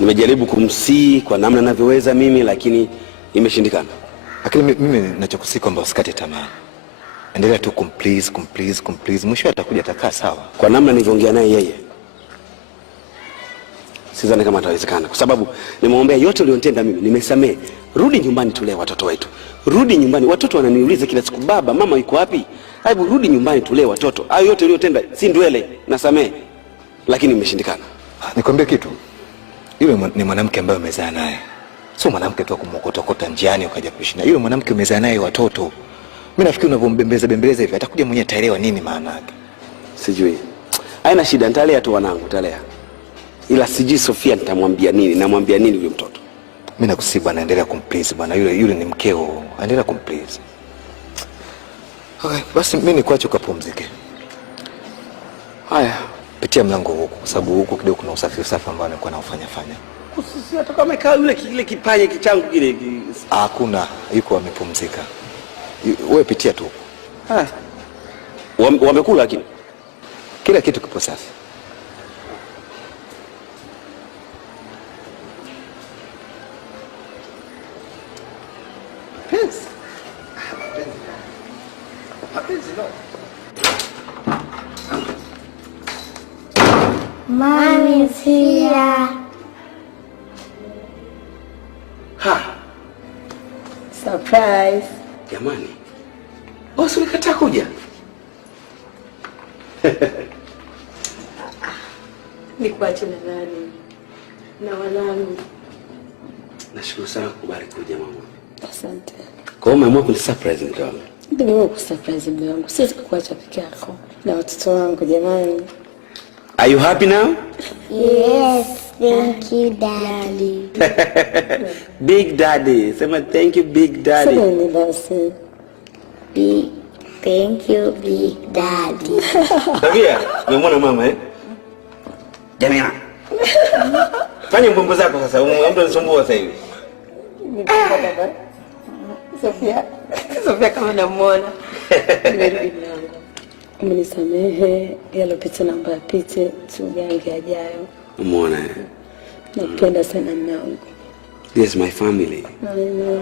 Nimejaribu kumsii kwa namna ninavyoweza mimi, lakini imeshindikana. Lakini mimi ninachokusii kwamba usikate tamaa. Endelea tu kumplease. Mwisho atakuja atakaa sawa. Kwa namna nilivyoongea naye yeye, sidhani kama atawezekana, kwa sababu nimeombea yote uliyotenda mimi, nimesamee. Rudi nyumbani tulee watoto wetu. Rudi nyumbani. Watoto wananiuliza kila siku, "Baba, mama yuko wapi?" Hebu rudi nyumbani tulee watoto. Hayo yote uliyotenda si ndwele, nasamee. Lakini imeshindikana. Nikwambie kitu. Yule ni mwanamke ambaye umezaa naye. Sio mwanamke tu kumokota njiani ukaja kuishi na. Yule mwanamke umezaa naye watoto. Mimi nafikiri unavombembeza hivi atakuja mwenyewe ataelewa nini maana yake. Sijui. Haina shida, nitalea tu wanangu, nitalea. Ila sijui Sofia nitamwambia nini, namwambia nini huyo mtoto. Mimi nakusihi bwana, endelea kumplease bwana. Yule ni mkeo. Endelea kumplease. Okay, basi mimi nikuache ukapumzike. Haya, pitia mlango huko kwa sababu huko kidogo kuna usafi ambao nilikuwa naufanya. Sisi hata kama kaa yule kile kipanye kichangu kile. Hakuna, yuko amepumzika. Wewe pitia tu. Haya. Wamekula lakini kila kitu kipo safi. Mommy's here. Ha. Surprise. Jamani. Bosi ulikataa kuja? Nikuache na nani? Na wanangu. Nashukuru sana kukubali kuja mama. Asante. Kwa hiyo umeamua kunisurprise mke wangu? Ndio wewe kusurprise mume wangu. Siwezi kukuacha peke yako na watoto wangu jamani. Are you happy now? Yes, thank you daddy. Big daddy. Sema thank you big daddy. Sema ni basi. Thank you big daddy. Sofia, umemwona mama eh? Jamila. Fanya mbombo zako sasa, mtu anisumbua sasa hivi. Sofia kama namuona. Umenisamehe yalopita na ambayo yapite, tugange ajayo. Umeona eh? Napenda sana mume wangu. This is my family. I know.